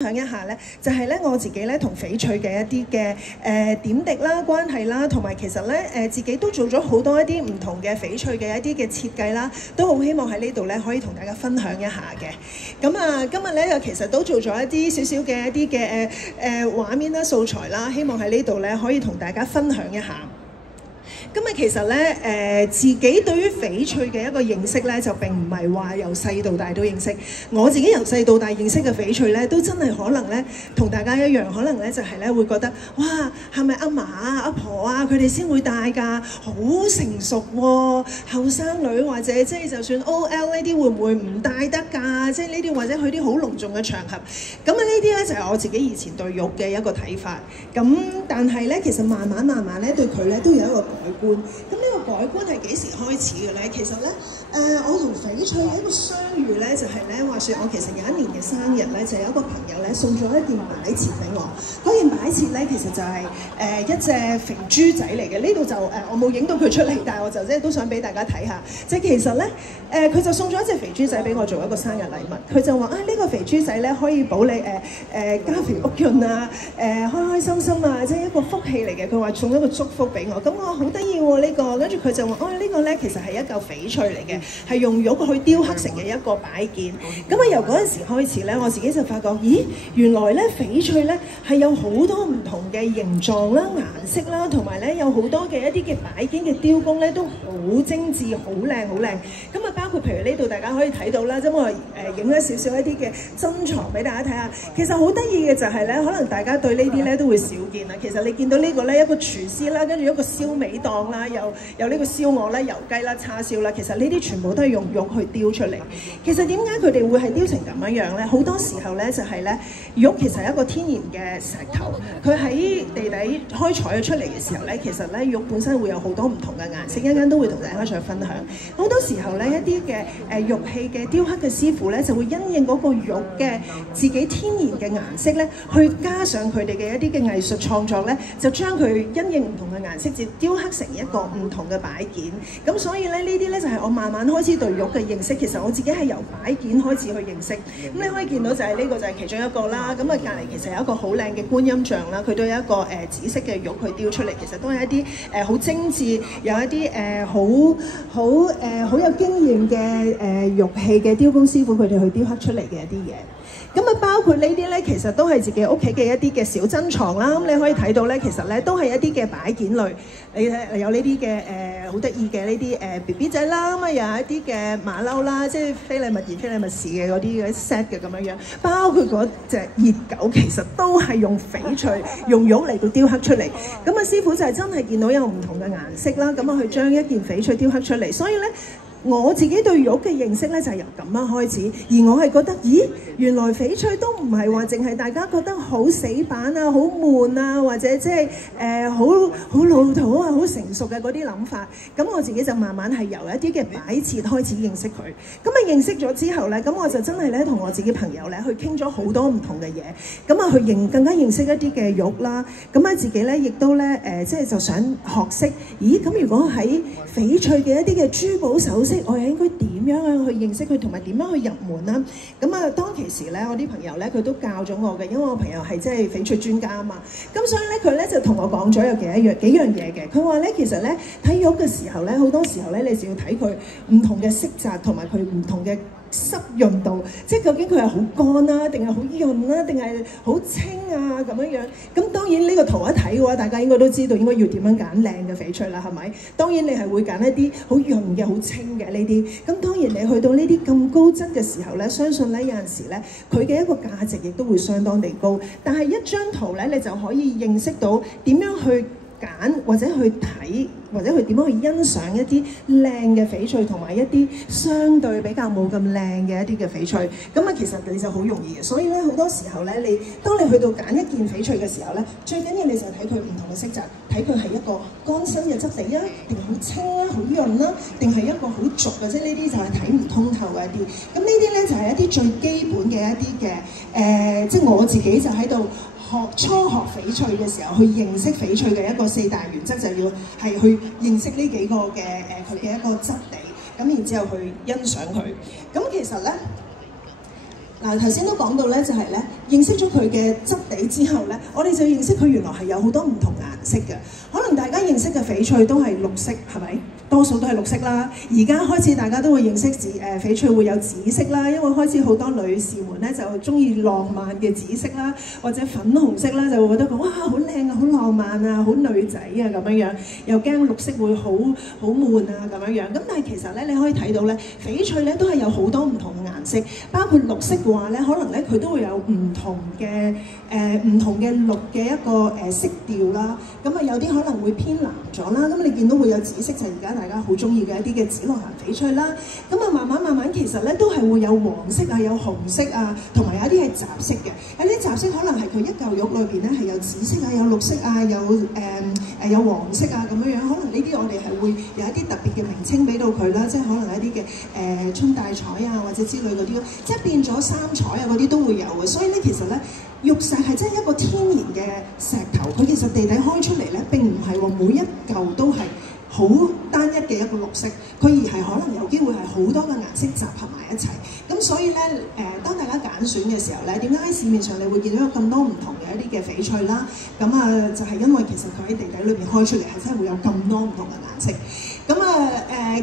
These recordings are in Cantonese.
享一下咧，就係咧我自己咧同翡翠嘅一啲嘅點滴啦、關係啦，同埋其實咧自己都做咗好多一啲唔同嘅翡翠嘅一啲嘅設計啦，都好希望喺呢度咧可以同大家分享一下嘅。咁啊，今日咧又其實都做咗一啲少少嘅一啲嘅畫面啦、素材啦，希望喺呢度咧可以同大家分享一下。咁啊，其實咧自己對於翡翠嘅一個認識咧，就並唔係話由細到大都認識。我自己由細到大認識嘅翡翠咧，都真係可能咧同大家一樣，可能咧就係咧會覺得，哇，係咪阿嫲啊、阿婆啊佢哋先會戴㗎？好成熟喎，後生女或者即係就算 OL 呢啲會唔會唔戴得㗎？即係呢啲或者去啲好隆重嘅場合。咁啊，呢啲咧就係我自己以前對玉嘅一個睇法。咁但係咧，其實慢慢咧對佢咧都有一個改觀。咁呢個改觀係幾時開始嘅咧？其實咧，我同翡翠嘅一個相遇咧，就係咧話説我其實有一年嘅生日咧，就有一個朋友咧送咗一件擺設俾我。嗰件擺設咧，其實就係一隻肥豬仔嚟嘅。呢度就我冇影到佢出嚟，但係我就即係都想俾大家睇下。即係其實咧，佢就送咗一隻肥豬仔俾我做一個生日禮物。佢就話呢個肥豬仔咧可以保你家肥屋潤啊，開開心心啊，即係一個福氣嚟嘅。佢話送一個祝福俾我，咁我好得意喎呢個。跟住佢就話呢個咧其實係一嚿翡翠嚟嘅，係用玉去雕刻成嘅一個擺件。咁啊由嗰陣時開始咧，我自己就發覺，咦，原來咧翡翠咧係有好多唔同嘅形狀啦、顏色啦，同埋咧有好多嘅一啲嘅擺件嘅雕工咧都好精緻、好靚、好靚。咁啊包括譬如呢度大家可以睇到啦，咁我影咗少少一啲嘅珍藏俾大家睇下。其實好得意嘅就係咧，可能大家對呢啲咧都會少見啊。其實你見到呢個咧一個廚師啦，跟住一個燒味檔啦，有呢個燒鵝啦、油雞啦、叉燒啦，其實呢啲全部都係用玉去雕出嚟。其實點解佢哋會係雕成咁樣樣咧？好多時候咧就係咧，玉其實係一個天然嘅石頭，佢喺地底開採咗出嚟嘅時候咧，其實咧玉本身會有好多唔同嘅顏色，一陣間都會同大家再分享。好多時候咧，一啲嘅玉器嘅雕刻嘅師傅咧，就會因應嗰個玉嘅自己天然嘅顏色咧，去加上佢哋嘅一啲嘅藝術創作咧，就將佢因應唔同嘅顏色，就雕刻成一個唔同嘅擺件。咁所以咧，呢啲咧就係我慢慢開始對玉嘅認識。其實我自己係由擺件開始去認識。咁你可以見到就係呢個就係其中一個啦。咁啊隔離其實有一個好靚嘅觀音像啦，佢都有一個紫色嘅玉去雕出嚟。其實都係一啲好精緻，有一啲好有經驗嘅玉器嘅雕工師傅，佢哋去雕刻出嚟嘅一啲嘢。咁啊，包括呢啲咧，其實都係自己屋企嘅一啲嘅小珍藏啦。咁你可以睇到咧，其實咧都係一啲嘅擺件類。你睇有呢啲嘅好得意嘅呢啲BB 仔啦，咁啊有一啲嘅馬騮啦，即係非禮勿言非禮勿視嘅嗰啲 set 嘅咁樣樣。包括嗰隻熱狗，其實都係用翡翠用玉嚟到雕刻出嚟。咁啊，師傅就係真係見到有唔同嘅顏色啦，咁啊去將一件翡翠雕刻出嚟。所以咧，我自己對玉嘅認識咧就係由咁樣開始，而我係覺得，咦，原來翡翠都唔係話淨係大家覺得好死板啊、好悶啊，或者即係好老土啊、好成熟嘅嗰啲諗法。咁我自己就慢慢係由一啲嘅擺設開始認識佢。咁啊認識咗之後咧，咁我就真係咧同我自己朋友咧去傾咗好多唔同嘅嘢，咁啊去更加認識一啲嘅玉啦。咁啊自己咧亦都咧即係就想學識，咦，咁如果喺翡翠嘅一啲嘅珠寶首飾，我又應該點樣去認識佢，同埋點樣去入門啦？咁啊，當其時咧，我啲朋友咧佢都教咗我嘅，因為我朋友係即係翡翠專家啊嘛。咁所以咧，佢咧就同我講咗有幾樣嘢嘅。佢話咧，其實咧睇玉嘅時候咧，好多時候咧，你就要睇佢唔同嘅色澤同埋佢唔同嘅濕潤度，即係究竟佢係好乾啦，定係好潤啦，定係好清啊咁樣樣。咁當然呢個圖一睇嘅話，大家應該都知道應該要點樣揀靚嘅翡翠啦，係咪？當然你係會揀一啲好潤嘅、好清嘅呢啲。咁當然你去到呢啲咁高質嘅時候咧，相信咧有陣時咧佢嘅一個價值亦都會相當地高。但係一張圖咧，你就可以認識到點樣去揀或者去睇，或者去點樣去欣賞一啲靚嘅翡翠，同埋一啲相對比較冇咁靚嘅一啲嘅翡翠。咁啊，其實你就好容易嘅。所以咧，好多時候咧，當你去到揀一件翡翠嘅時候咧，最緊要你就睇佢唔同嘅色澤，睇佢係一個乾身嘅質地啊，定係好清啊、好潤啦，定係一個好濁嘅，即係呢啲就係睇唔通透嘅一啲。咁呢啲咧就係一啲最基本嘅一啲嘅即係我自己就喺度初學翡翠嘅時候，去認識翡翠嘅一個4大原則，就要係去認識呢幾個嘅佢嘅一個質地，咁然之後去欣賞佢。咁其實咧，嗱，頭先都講到咧，就係咧認識咗佢嘅質地之後咧，我哋就認識佢原來係有好多唔同顏色嘅。可能大家認識嘅翡翠都係綠色，係咪？多數都係綠色啦。而家開始大家都會認識翡翠會有紫色啦，因為開始好多女士們咧就中意浪漫嘅紫色啦，或者粉紅色啦，就會覺得哇好靚啊，好浪漫啊，好女仔啊咁樣樣，又驚綠色會好悶啊咁樣樣。咁但係其實咧你可以睇到咧，翡翠咧都係有好多唔同嘅顏色，包括綠色嘅話咧，可能咧佢都會有唔同嘅綠嘅一個色調啦。咁啊有啲可能會偏藍咗啦。咁你見到會有紫色，就而家大家好中意嘅一啲嘅紫羅蘭翡翠啦。咁啊慢慢其實咧都係會有黃色啊，有紅色啊，同埋有一啲係雜色嘅。有啲雜色可能係佢一嚿玉裏邊咧係有紫色啊，有綠色啊，有黃色啊咁樣樣。可能呢啲我哋係會有一啲特別嘅名稱俾到佢啦，即係可能一啲嘅春大彩啊或者之類嗰啲咯，即係變咗三彩啊嗰啲都會有嘅。所以咧其實咧玉石係真係一個天然嘅石頭，佢其實地底開出嚟咧並唔係話每一嚿都係好單一嘅一個綠色，佢而係可能有機會係好多嘅顏色集合埋一齊。咁所以咧當大家揀選嘅時候咧，點解喺市面上你會見到有咁多唔同嘅一啲嘅翡翠啦？咁啊就係因為其實佢喺地底裏邊開出嚟係真係會有咁多唔同嘅顏色。咁啊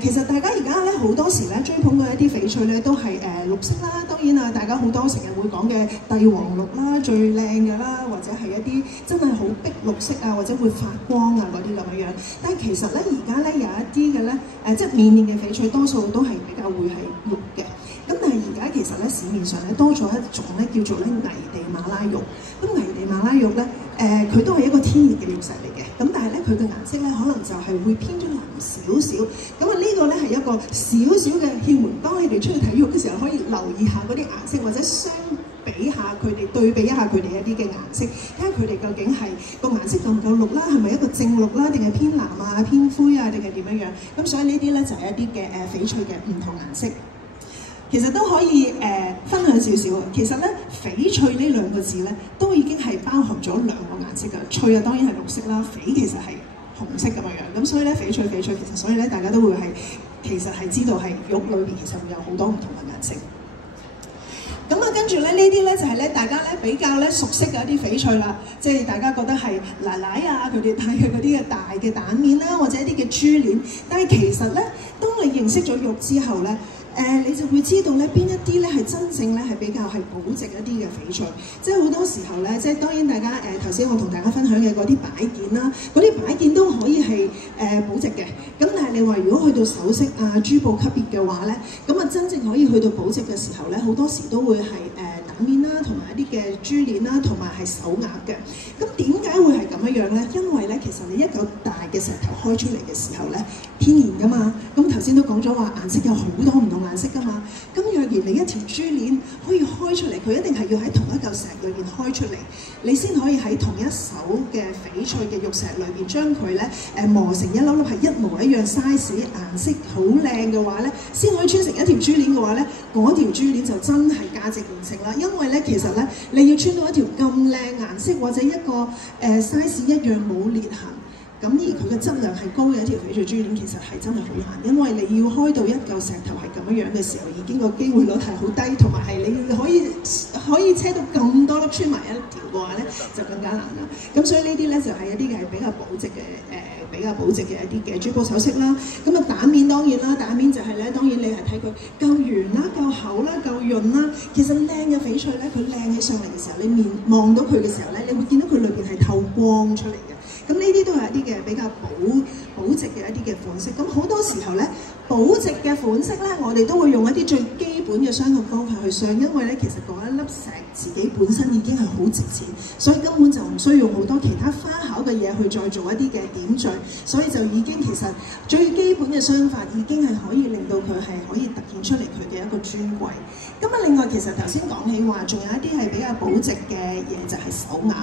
其實大家而家咧好多時咧追捧嘅一啲翡翠咧都係綠色啦，當然啊大家好多成日會講嘅帝王綠啦，最靚嘅啦，或者係一啲真係好碧綠色啊，或者會發光啊嗰啲咁樣樣。但係其實咧而家咧有一啲嘅咧即係緬甸嘅翡翠多數都係比較會係綠嘅。咁但係而家其實咧市面上咧多咗一種咧叫做咧危地馬拉玉。咁危地馬拉玉咧佢都係一個天然嘅玉石嚟嘅。咁但係咧佢嘅顏色咧可能就係會偏咗藍少少。咁啊呢個咧係一個少少嘅竅門。當你哋出去睇玉嘅時候，可以留意下嗰啲顏色，或者相比下佢哋，對比一下佢哋一啲嘅顏色，睇下佢哋究竟係個顏色夠唔夠綠啦，係咪一個正綠啦，定係偏藍啊、偏灰啊，定係點樣樣？咁所以呢啲咧就係一啲嘅翡翠嘅唔同顏色。其實都可以分享少少。其實咧翡翠呢兩個字咧都已經係包含咗兩個顏色㗎。翠啊當然係綠色啦，翡其實係紅色咁樣樣。咁所以咧翡翠其實所以咧大家都會係其實係知道係玉裏邊其實會有好多唔同嘅顏色。咁啊，跟住咧呢啲咧就係咧大家咧比較咧熟悉嘅一啲翡翠啦，即係大家覺得係奶奶啊佢哋戴嘅嗰啲嘅大嘅蛋面啦，或者一啲嘅珠鏈。但係其實咧，當你認識咗玉之後咧，你就會知道咧邊一啲咧係真正咧係比較係保值一啲嘅翡翠。即係好多時候咧，即係當然大家頭先我同大家分享嘅嗰啲擺件啦，嗰啲擺件都可以係保值嘅。咁但係你話如果去到首飾啊、珠寶級別嘅話咧，咁啊真正可以去到保值嘅時候咧，好多時都會係蛋面啦，同埋一啲嘅珠鏈啦，同埋係手鐲嘅。咁點解會係咁樣樣咧？因為咧其實你一嚿大嘅石頭開出嚟嘅時候咧，天然㗎嘛。咁頭先都講咗話顏色有好多唔同顏色㗎嘛。咁若然你一條珠鏈可以開出嚟，佢一定係要喺同一嚿石裏邊開出嚟，你先可以喺同一手嘅翡翠嘅玉石裏邊將佢咧磨成一粒粒係一模一樣 size 顏色好靚嘅話咧，先可以穿成一條珠鏈嘅話咧，嗰條珠鏈就真係價值連城啦。因為咧其實咧你要穿到一條咁靚顏色或者一個size 一樣冇裂痕，咁而佢嘅質量係高嘅一條翡翠珠鏈，其實係真係好難，因為你要開到一嚿石頭係咁樣嘅時候，已經個機會率係好低，同埋係你可以車到咁多粒穿埋一條嘅話咧，就更加難啦。咁所以呢啲咧就係一啲嘅比較保值嘅一啲嘅珠寶首飾啦。咁啊蛋面當然啦，蛋面就係咧當然你係睇佢夠圓啦、夠厚啦、夠潤啦。其實靚嘅翡翠咧，佢靚起上嚟嘅時候，你面望到佢嘅時候咧，你會見到佢裏邊係透光出嚟嘅。咁呢啲都係一啲嘅比較保值嘅一啲嘅款式。咁好多時候咧，保值嘅款式咧，我哋都會用一啲最基本嘅鑲嵌方法去鑲，因為咧其實嗰一粒石自己本身已經係好值錢，所以根本就唔需要用好多其他花巧嘅嘢去再做一啲嘅點綴，所以就已經其實最基本嘅鑲法已經係可以令到佢係可以突顯出嚟佢嘅一個尊貴。咁啊，另外其實頭先講起話，仲有一啲係比較保值嘅嘢就係手鐲。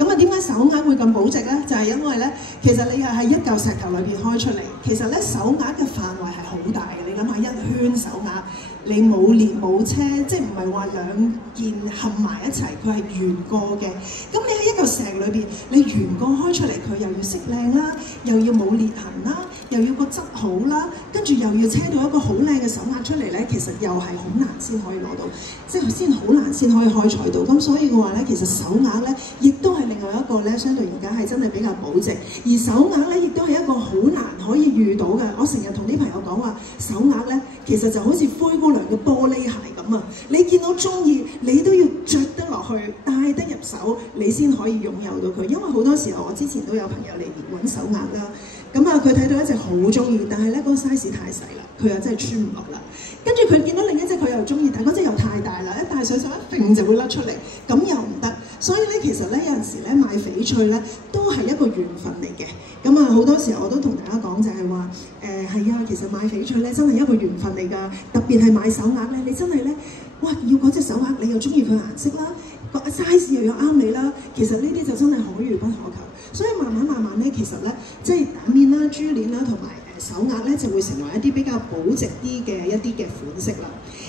咁啊，點解手鐲會咁保值咧？就係因為咧，其實你係喺一嚿石頭裏邊開出嚟，其實咧手鐲嘅範圍係好大嘅。你諗下一圈手鐲，你冇列冇車，即係唔係話兩件合埋一齊，佢係懸過嘅。咁你喺一嚿石裏邊，你懸過開出嚟，佢又要色靚啦，又要冇裂痕啦，又要個質好啦，跟住又要車到一個好靚嘅手鐲出嚟咧，其實又係好難先可以攞到，即係先好難先可以開採到。咁所以嘅話咧，其實手鐲咧，亦都係另外一個咧，相對而家係真係比較保值。而手鐲咧，亦都係一個好難可以遇到嘅。我成日同啲朋友講話，手鐲咧其實就好似灰姑娘嘅玻璃鞋咁啊！你見到中意，你都要着得落去，戴得入手，你先可以擁有到佢。因為好多時候，我之前都有朋友嚟揾手鐲啦，咁啊佢睇到一隻好中意，但係咧嗰個 size 太細啦，佢又真係穿唔落啦。跟住佢見到另一隻佢又中意，但係嗰隻又太大啦，一戴上手一揈就會甩出嚟，咁又唔得。所以咧，其實咧有陣時咧買翡翠咧都係一個緣分嚟嘅。咁啊好多時候我都同大家講就係話，係啊，其實買翡翠咧真係一個緣分嚟㗎。特別係買手鐲咧，你真係咧，哇要嗰隻手鐲你又中意佢顏色啦，個 size 又要啱你啦，其實呢啲就真係可遇不可求。所以慢慢咧，其實咧即係蛋面啦、珠鏈啦同埋手鐲咧就會成為一啲比較保值啲嘅一啲嘅款式啦。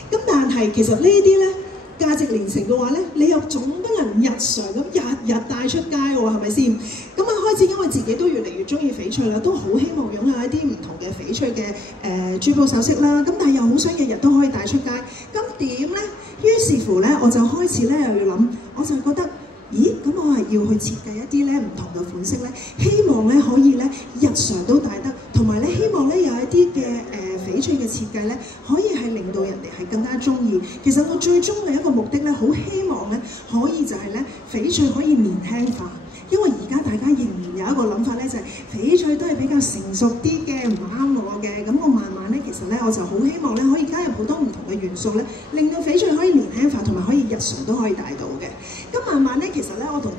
咁但係其實呢啲咧價值連城嘅話咧，你又總不能日常咁日帶出街喎，係咪先？咁啊開始因為自己都越嚟越中意翡翠啦，都好希望擁有一啲唔同嘅翡翠嘅珠寶首飾啦。咁但係又好想日日都可以帶出街，咁點咧？於是乎咧，我就開始咧又要諗，我就覺得，咦？咁我係要去設計一啲咧唔同嘅款式咧，希望咧可以咧日常都戴得，同埋咧希望咧有一啲嘅翡翠嘅設計咧，可以係令到人哋係更加中意。其實我最終嘅一個目的咧，好希望咧可以就係咧翡翠可以年輕化。因為而家大家仍然有一個諗法咧，就係翡翠都係比較成熟啲嘅，唔啱我嘅。咁我慢慢咧，其實咧我就好希望咧可以加入好多唔同嘅元素咧，令到翡翠可以年輕化，同埋可以日常都可以戴到嘅。咁慢慢咧，其實咧我同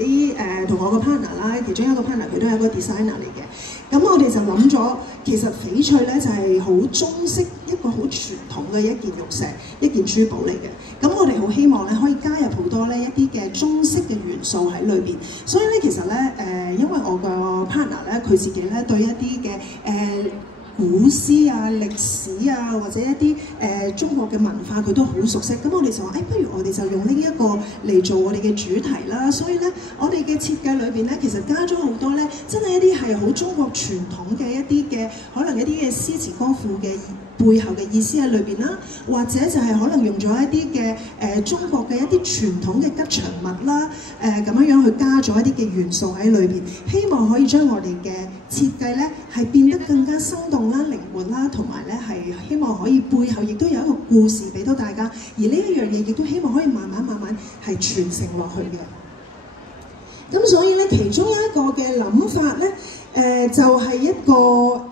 我個 partner 啦，其中一個 partner 佢都係一個 designer 嚟嘅。咁我哋就諗咗，其實翡翠咧就係好中式一個好傳統嘅一件玉石、一件珠寶嚟嘅。咁我哋好希望咧可以加入好多咧一啲嘅中式嘅元素喺裏邊。所以咧其實咧因為我個 partner 咧佢自己咧對一啲嘅古詩啊、歷史啊，或者一啲中國嘅文化，佢都好熟悉。咁我哋就話，不如我哋就用呢一個嚟做我哋嘅主題啦。所以咧，我哋嘅設計裏邊咧，其實加咗好多咧，真係一啲係好中國傳統嘅一啲嘅，可能一啲嘅詩詞歌賦嘅背後嘅意思喺裏邊啦，或者就係可能用咗一啲嘅中國嘅一啲傳統嘅吉祥物啦，咁樣去加咗一啲嘅元素喺裏邊，希望可以將我哋嘅設計咧係變得更加生動啦、靈活啦，同埋咧係希望可以背後亦都有一個故事俾到大家，而呢一樣嘢亦都希望可以慢慢係傳承落去嘅。咁所以咧，其中一個嘅諗法咧，就係一個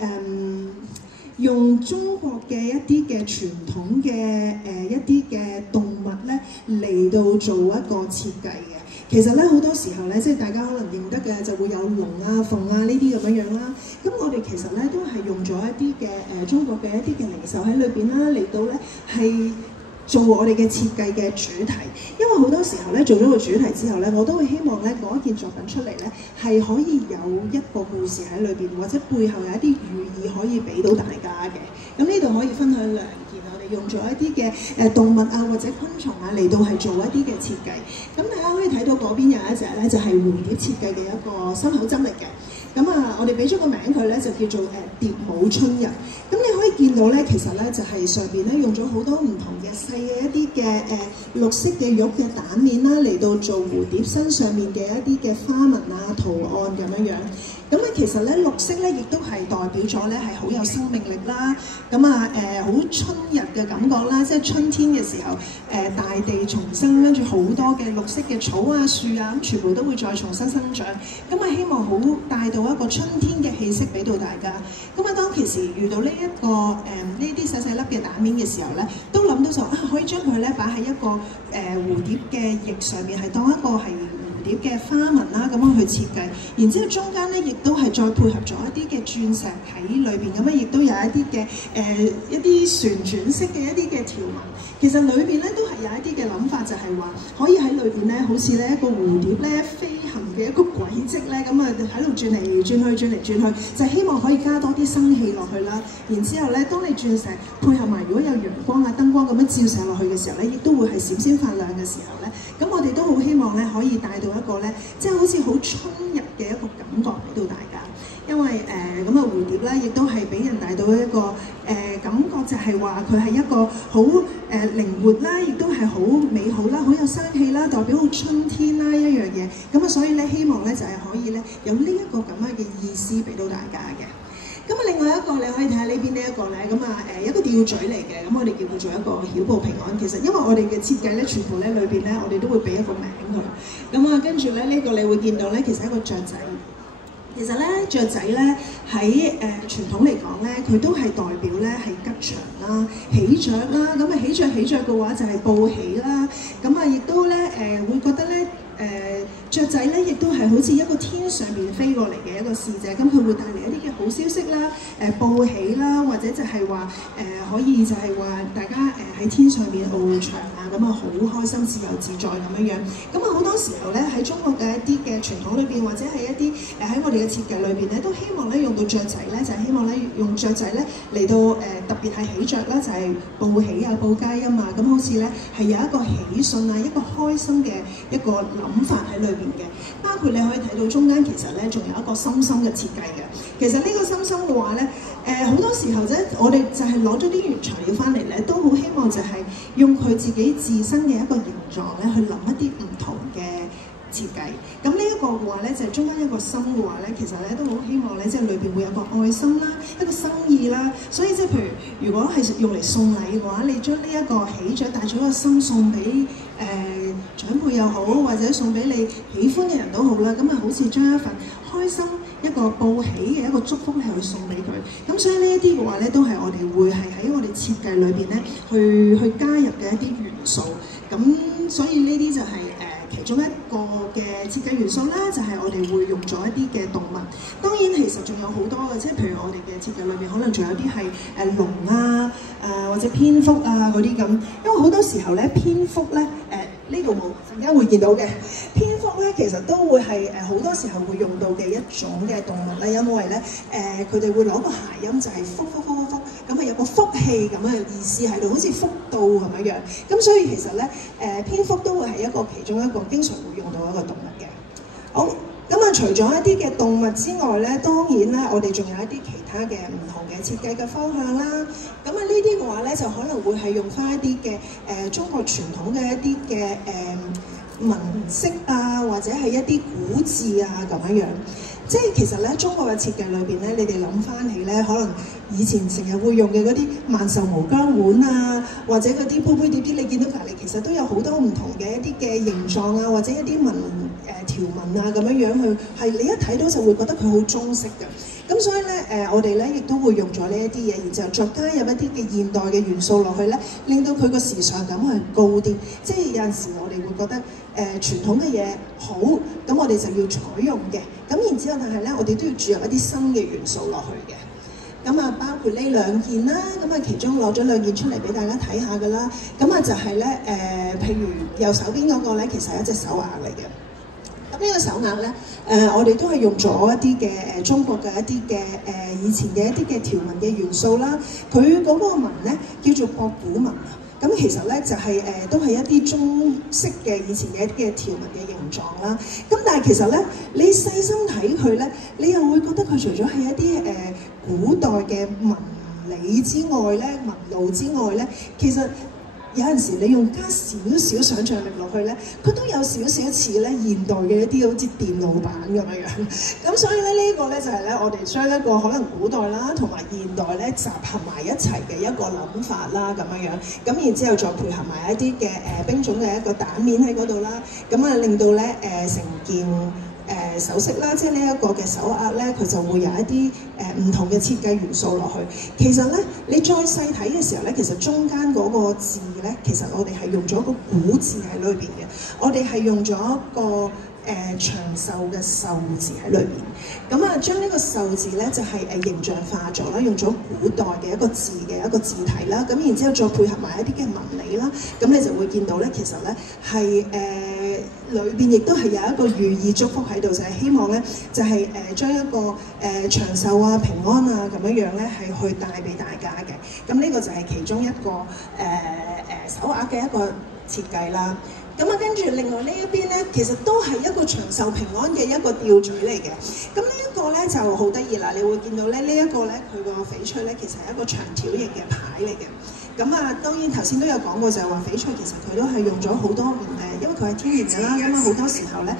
用中國嘅一啲嘅傳統嘅一啲嘅動物咧嚟到做一個設計嘅。其實咧好多時候咧，即係大家可能認得嘅就會有龍啊、鳳啊呢啲咁樣啦。咁我哋其實咧都係用咗一啲嘅中國嘅一啲嘅零售喺裏邊啦，嚟到咧係做我哋嘅設計嘅主題。因為好多時候咧做咗個主題之後咧，我都會希望咧嗰一件作品出嚟咧係可以有一個故事喺裏邊，或者背後有一啲寓意可以俾到大家嘅。咁呢度可以分享兩件，我哋用咗一啲嘅動物啊或者昆蟲啊嚟到係做一啲嘅設計。咁大家可以睇到嗰邊有一隻咧就係蝴蝶設計嘅一個心口針嚟嘅。咁啊，我哋俾咗個名佢咧就叫做蝶舞春日。咁你可以見到咧，其實咧就係上邊咧用咗好多唔同嘅細嘅一啲嘅綠色嘅玉嘅蛋面啦，嚟到做蝴蝶身上面嘅一啲嘅花紋啊、圖案咁樣樣。咁啊，其實咧綠色咧亦都係代表咗咧係好有生命力啦。咁啊好春日嘅感覺啦，即係春天嘅時候大地重生，跟住好多嘅綠色嘅草啊、樹啊，咁全部都會再重新生長。咁啊，希望好帶到一個春天嘅氣息俾到大家。咁啊，當其時遇到呢一個呢啲細細粒嘅蛋面嘅時候咧，都諗到就可以將佢咧擺喺一個蝴蝶嘅翼上面，係當一個係蝴蝶嘅花紋啦，咁樣去設計。然之後中間咧亦都係再配合咗一啲嘅鑽石喺裏邊，咁樣亦都有一啲嘅一啲旋轉式嘅一啲嘅條紋。其實裏邊咧都係有一啲嘅諗法，就係話可以喺裏邊咧，好似咧一個蝴蝶咧飛行嘅一個軌跡咧，咁啊喺度轉嚟轉去，轉嚟轉去，就希望可以加多啲生氣落去啦。然之後咧，當你鑽石配合埋如果有陽光啊、燈光咁樣照射落去嘅時候咧，亦都會係閃閃發亮嘅時候咧，咁我哋都好希望咧可以帶到一個咧，即係好似好春日嘅一個感覺俾到大家。因為咁啊蝴蝶咧，亦都係俾人帶到一個感覺，就係話佢係一個好靈活啦，亦都係好美好啦，好有生氣啦，代表好春天啦一樣嘢。咁啊，所以咧希望咧就係可以咧有呢一個咁樣嘅意思俾到大家嘅。咁啊，另外一個你可以睇下呢邊呢一個咧，咁啊一個吊墜嚟嘅，咁我哋叫佢做一個曉步平安。其實因為我哋嘅設計咧，全部咧裏邊咧，我哋都會俾一個名佢。咁啊，跟住咧呢個你會見到咧，其實係一個雀仔。其實咧，雀仔咧喺傳統嚟講咧，佢都係代表咧係吉祥啦、喜鵲啦。咁啊，喜鵲嘅話就係報喜啦。咁啊，亦都咧會覺得咧雀仔咧，亦都係好似一個天上面飛過嚟嘅一個使者。咁佢會帶嚟一啲嘅好消息啦、報喜啦，或者就係話可以就係話大家喺天上面翱翔啊，咁啊好開心、自由自在咁樣樣。咁啊好多時候咧喺中國嘅一啲嘅傳統裏邊，或者係一啲喺我哋嘅設計裏邊咧，都希望咧用到雀仔咧，就係希望咧用雀仔咧嚟到特別係喜鵲啦，就係報喜啊、報佳音啊，咁好似咧係有一個喜訊啊、一個開心嘅一個諗法喺裏邊嘅。包括你可以睇到中間其實咧仲有一個心心嘅設計嘅。其實呢個心心嘅話咧，好多時候啫，我哋就係攞咗啲原材料翻嚟咧，都好希望就係用佢自己自身嘅一個形狀咧，去諗一啲唔同嘅設計。咁呢一個嘅話咧，就係中間一個心嘅話咧，其實咧都好希望咧，即係裏邊會有個愛心啦，一個心意啦。所以即係譬如，如果係用嚟送禮嘅話，你將呢一個喜鵲帶咗個心送俾長輩又好，或者送俾你喜歡嘅人都好啦。咁啊，好似將一份開心、一個報喜嘅一個祝福咧，去送俾佢。咁所以呢一啲嘅話咧，都係我哋會係喺我哋設計裏邊咧，去加入嘅一啲元素。咁所以呢啲就係其中一個嘅設計元素啦，就係我哋會用咗一啲嘅動物。當然其實仲有好多嘅，即係譬如我哋嘅設計裏邊，可能仲有啲係龍啊、或者蝙蝠啊嗰啲咁。因為好多時候咧，蝙蝠咧呢度冇，陣間會見到嘅蝙蝠咧，其實都會係好多時候會用到嘅一種嘅動物咧，因為咧佢哋會攞個諧音就係福福福福福，咁啊有個福氣咁嘅意思喺度，好似福到咁樣樣。咁所以其實咧蝙蝠都會係一個其中一個經常會用到一個動物嘅。好，咁啊除咗一啲嘅動物之外咧，當然咧我哋仲有一啲其他嘅唔同嘅設計嘅方向啦。咁啊呢啲嘅話咧，就可能會係用翻一啲嘅中國傳統嘅一啲嘅紋飾啊，或者係一啲古字啊咁樣樣。即係其實咧，中國嘅設計裏邊咧，你哋諗翻起咧，可能以前成日會用嘅嗰啲萬壽無疆碗啊，或者嗰啲杯杯碟碟，你見到隔離其實都有好多唔同嘅一啲嘅形狀啊，或者一啲條紋啊咁樣樣去，係你一睇到就會覺得佢好中式嘅。咁所以咧我哋咧亦都會用咗呢一啲嘢，然之後再加入一啲嘅現代嘅元素落去咧，令到佢個時尚感係高啲。即係有陣時我哋會覺得傳統嘅嘢好，咁我哋就要採用嘅。咁然之後，但係咧，我哋都要注入一啲新嘅元素落去嘅。咁啊，包括呢兩件啦，咁啊，其中攞咗兩件出嚟俾大家睇下㗎啦。咁啊，就係咧譬如右手邊嗰個咧，其實係一隻手鐲嚟嘅。咁呢個手鐲咧，我哋都係用咗一啲嘅中國嘅一啲嘅以前嘅一啲嘅條紋嘅元素啦。佢嗰個紋咧叫做博古紋啊。咁其實咧就係都係一啲中式嘅以前嘅一啲嘅條紋嘅形狀啦。咁但係其實咧，你細心睇佢咧，你又會覺得佢除咗係一啲古代嘅紋理之外咧、紋路之外咧，其實有陣時你用加少少想像力落去咧，佢都有少少似咧現代嘅一啲好似電腦版咁樣樣。咁所以咧呢個咧就係咧我哋將一個可能古代啦同埋現代咧集合埋一齊嘅一個諗法啦咁樣樣。咁然之後再配合埋一啲嘅冰種嘅一個蛋面喺嗰度啦，咁啊令到咧成件首飾啦，即係呢一個嘅手鐲咧，佢就會有一啲唔同嘅設計元素落去。其實咧，你再細睇嘅時候咧，其實中間嗰個字咧，其實我哋係用咗個古字喺裏邊嘅。我哋係用咗一個長壽嘅壽字喺裏邊。咁啊，將呢個壽字咧就係形象化咗啦，用咗古代嘅一個字體啦。咁然之後再配合埋一啲嘅紋理啦，咁你就會見到咧，其實咧係裏邊亦都係有一個寓意祝福喺度，就係希望咧就係將一個長壽啊、平安啊咁樣樣咧係去帶俾大家嘅。咁呢個就係其中一個手鐲嘅一個設計啦。咁啊，跟住另外呢一邊咧，其實都係一個長壽平安嘅一個吊墜嚟嘅。咁呢一個咧就好得意啦，你會見到咧呢一個咧佢個翡翠咧其實係一個長條形嘅牌嚟嘅。咁啊，當然頭先都有講過，就係話翡翠其實佢都係用咗好多因為佢係天然嘅啦，咁啊好多時候咧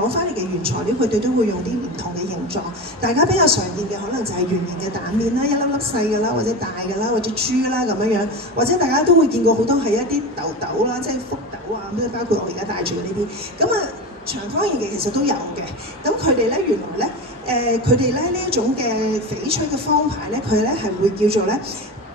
攞翻嚟嘅原材料，佢哋都會用啲唔同嘅形狀。大家比較常見嘅可能就係圓形嘅蛋面啦，一粒粒細嘅啦，或者大嘅啦，或者珠啦咁樣樣，或者大家都會見過好多係一啲豆豆啦，即係福豆啊，咁包括我而家戴住嘅呢啲。咁啊長方形嘅其實都有嘅。咁佢哋咧原來咧佢哋咧呢一種嘅翡翠嘅方牌咧，佢咧係會叫做咧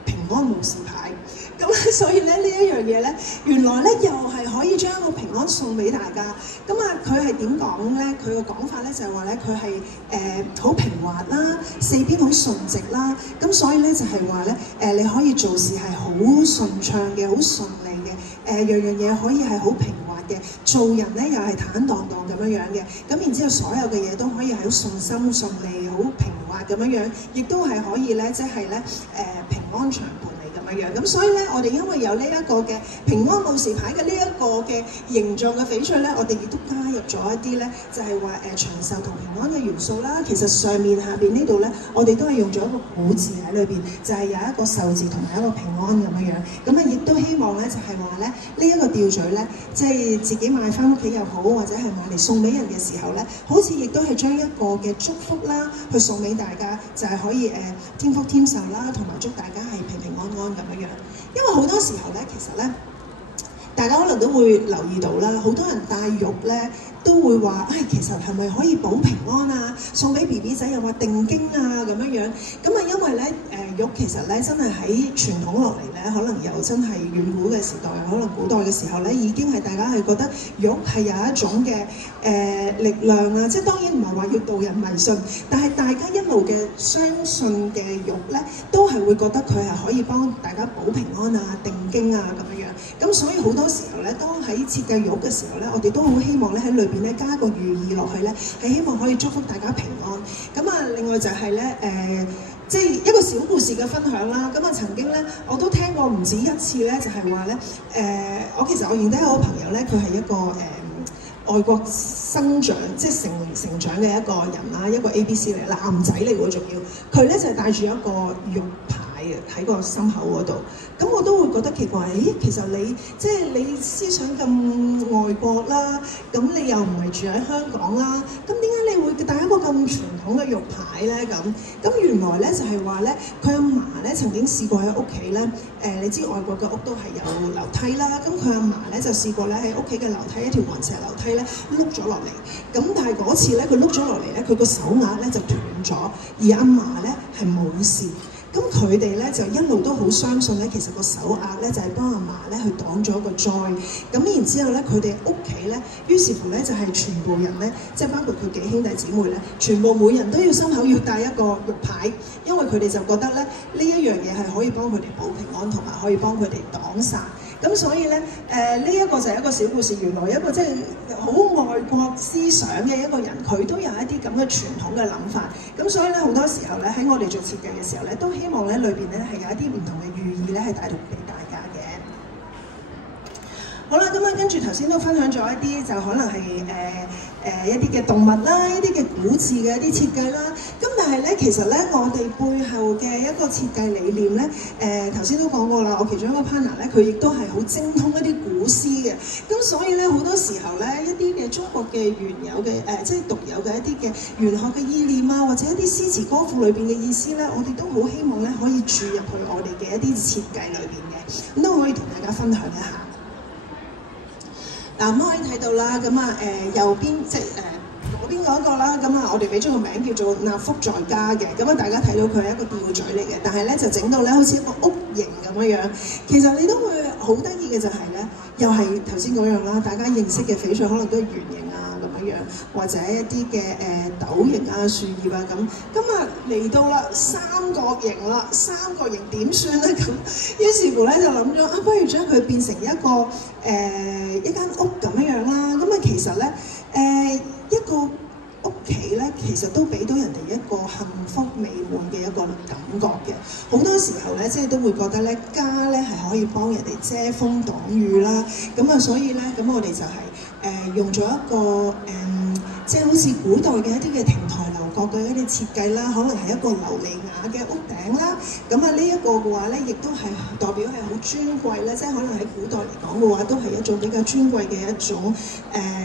平安無事牌。咁所以咧呢一樣嘢咧，原來咧又係可以將個平安送俾大家。咁啊，佢係點講咧？佢個講法咧就係話咧，佢係好平滑啦，四邊好順直啦。咁所以咧就係話咧你可以做事係好順暢嘅，好順利嘅。樣樣嘢可以係好平滑嘅，做人咧又係坦蕩蕩咁樣樣嘅。咁然之後所有嘅嘢都可以係好順心順利、好平滑咁樣樣，亦都係可以咧，即係咧平安長伴。咁所以咧，我哋因為有呢一個嘅平安無事牌嘅呢一個嘅形狀嘅翡翠咧，我哋亦都加入咗一啲咧，就係話長壽同平安嘅元素啦。其實上面下邊呢度咧，我哋都係用咗一個古字喺裏邊，就係有一個壽字同埋一個平安咁樣樣。咁啊，亦都希望咧，就係話咧，呢一個吊墜咧，即係自己買翻屋企又好，或者係買嚟送俾人嘅時候咧，好似亦都係將一個嘅祝福啦，去送俾大家，就係可以添福添壽啦，同埋祝大家係平平安安咁樣樣。因為好多時候咧，其實咧，大家可能都會留意到啦，好多人戴玉咧都會話，其實係咪可以保平安啊？送俾 BB 仔又話定經啊咁樣樣。咁啊，因為咧玉其實咧真係喺傳統落嚟咧，可能有真係遠古嘅時代，可能古代嘅時候咧，已經係大家係覺得玉係有一種嘅力量啊。即係當然唔係話要導人迷信，但係大家一路嘅相信嘅玉咧，都係會覺得佢係可以幫大家保平安啊、定經啊咁樣樣。咁所以好多時候咧，當喺設計玉嘅時候咧，我哋都好希望咧喺裏邊咧加個寓意落去咧，係希望可以祝福大家平安。咁啊，另外就係咧即係一個小故事嘅分享啦。咁啊，曾經咧我都聽過唔止一次咧，就係話咧我其實我認得一個朋友咧，佢係一個外國生長即係成長嘅一個人啦，一個 ABC 嚟，男仔嚟喎，仲要佢咧就係戴住一個玉牌喺個心口嗰度。咁我都會覺得奇怪，其實你即係你思想咁外國啦，咁你又唔係住喺香港啦，咁點解你會戴一個咁傳統嘅玉牌咧？咁原來咧就係話咧，佢阿嫲咧曾經試過喺屋企咧，你知外國嘅屋都係有樓梯啦，咁佢阿嫲咧就試過咧喺屋企嘅樓梯一條雲石樓梯咧碌咗落嚟，咁但係嗰次咧佢碌咗落嚟咧，佢個手鐲咧就斷咗，而阿嫲咧係冇事。咁佢哋咧就一路都好相信咧，其實個手鐲咧就係幫阿嫲咧去擋咗個災。咁然之後咧，佢哋屋企咧，於是乎咧就係全部人咧，即係包括佢幾兄弟姊妹咧，全部每人都要心口要戴一個玉牌，因為佢哋就覺得咧呢一樣嘢係可以幫佢哋保平安，同埋可以幫佢哋擋煞。咁所以咧，呢一個就係一個小故事。原來一個即係好外國思想嘅一個人，佢都有一啲咁嘅傳統嘅諗法。咁所以咧，好多時候咧喺我哋做設計嘅時候咧，都希望咧裏邊咧係有一啲唔同嘅寓意咧係帶到俾大家嘅。好啦，咁啊跟住頭先都分享咗一啲就可能係一啲嘅動物啦，一啲嘅古字嘅一啲設計啦。咁但係咧，其實咧我哋背後嘅一個設計理念咧，頭先都講過啦。我其中一個 partner 咧，佢亦都係好精通一啲古詩嘅。咁所以咧，好多時候咧，一啲嘅中國嘅原有嘅即係獨有嘅一啲嘅玄學嘅意念啊，或者一啲詩詞歌賦裏邊嘅意思咧，我哋都好希望咧可以注入去我哋嘅一啲設計裏邊嘅，咁都可以同大家分享一下。嗱，咁可以睇到啦，咁啊右邊即係左邊嗰個啦，咁啊我哋俾咗個名叫做納福在家嘅，咁啊大家睇到佢係一個吊墜嚟嘅，但係咧就整到咧好似一個屋形咁樣樣。其實你都會好得意嘅就係咧，又係頭先嗰樣啦，大家認識嘅翡翠可能都係圓形啊咁樣樣，或者一啲嘅豆形啊、樹葉啊咁。今日嚟到啦三角形啦，三角形點算咧咁？於是乎咧就諗咗啊，不如將佢變成一個一間屋咁樣啦。咁啊其實咧一個屋企咧，其實都俾到人哋一個幸福美滿嘅一個感覺嘅。好多時候咧，即係都會覺得咧，家咧係可以幫人哋遮風擋雨啦。咁啊，所以咧，咁我哋就係用咗一個即係好似古代嘅一啲嘅亭台樓閣嘅一啲設計啦，可能係一個琉璃瓦嘅屋頂啦。咁啊，呢一個嘅話咧，亦都係代表係好尊貴咧，即係可能喺古代嚟講嘅話，都係一種比較尊貴嘅一種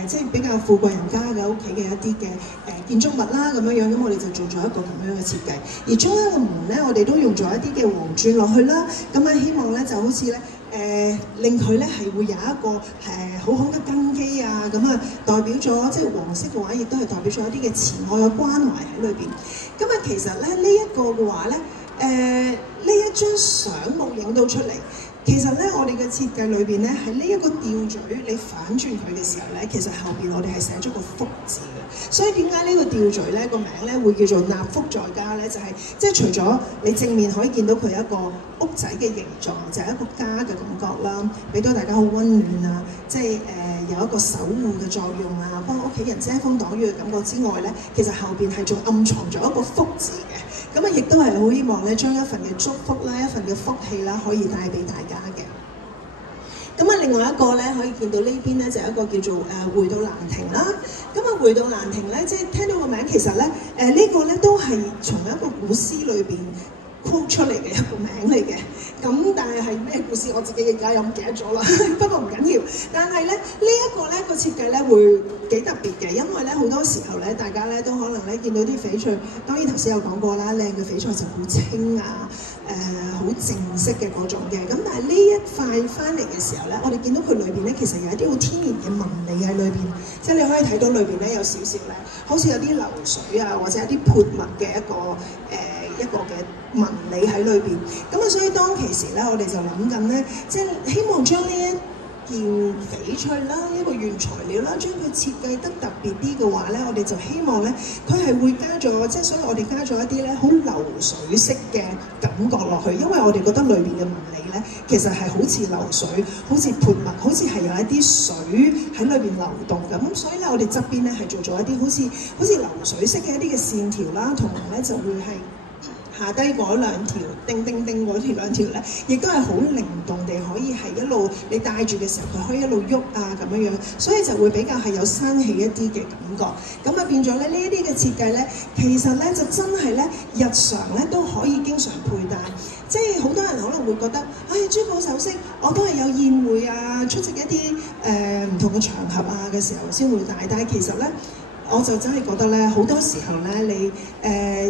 即係比較富貴人家嘅屋企嘅一啲嘅建築物啦咁樣樣。咁我哋就做咗一個咁樣嘅設計。而中間個門咧，我哋都用咗一啲嘅黃磚落去啦。咁啊，希望咧就好似咧。令佢咧係會有一個好好嘅根基啊，咁啊代表咗即係黃色嘅話，亦都係代表咗一啲嘅慈愛嘅關懷喺裏邊。咁啊，其實咧呢一個嘅話咧，呢一張相冇影到出嚟。其實咧，我哋嘅設計裏邊咧，喺呢一個吊墜，你反轉佢嘅時候咧，其實後邊我哋係寫咗個福字嘅。所以點解呢個吊墜咧個名咧會叫做納福在家咧？就係即係除咗你正面可以見到佢一個屋仔嘅形狀，就係一個家嘅感覺啦，俾到大家好溫暖啊！即係有一個守護嘅作用啊，幫屋企人遮風擋雨嘅感覺之外咧，其實後邊係仲暗藏咗一個福字嘅。咁啊，亦都係好希望咧，將一份嘅祝福啦、一份嘅福氣啦，可以帶俾大家嘅。咁啊，另外一個咧，可以見到呢邊咧，就係一個叫做回到蘭亭啦。咁啊，回到蘭亭咧，即係聽到個名，其實咧呢個咧都係從一個古詩裏邊quote出嚟嘅一個名嚟嘅。咁但係咩故事我自己而家又唔記得咗啦，不過唔緊要。但係咧呢一個咧個設計咧會幾特別嘅，因為咧好多時候咧大家咧都可能咧見到啲翡翠，當然頭先有講過啦，靚嘅翡翠就好清啊，好靜色嘅嗰種嘅。咁但係呢一塊翻嚟嘅時候咧，我哋見到佢裏邊咧其實有一啲好天然嘅紋理喺裏邊，即係你可以睇到裏邊咧有少少咧，好似有啲流水啊，或者有啲潑墨嘅一個嘅紋理喺裏邊。咁啊，所以當其時咧，我哋就諗緊咧，即係希望將呢一件翡翠啦，一個原材料啦，將佢設計得特別啲嘅話咧，我哋就希望咧，佢係會加咗，即係所以我哋加咗一啲咧好流水式嘅感覺落去，因為我哋覺得裏邊嘅紋理咧，其實係好似流水，好似潑墨，好似係有一啲水喺裏邊流動咁。咁所以咧，我哋側邊咧係做咗一啲好似流水式嘅一啲嘅線條啦，同埋咧就會係。下低嗰兩條叮嗰條兩條咧，亦都係好靈動地可以係一路你戴住嘅時候，佢可以一路喐啊咁樣樣，所以就會比較係有生氣一啲嘅感覺。咁啊變咗咧呢一啲嘅設計咧，其實咧就真係咧日常咧都可以經常佩戴。即係好多人可能會覺得，珠寶首飾我都係有宴會啊，出席一啲唔同嘅場合啊嘅時候先會戴，但係其實咧。我就真係覺得咧，好多時候咧，你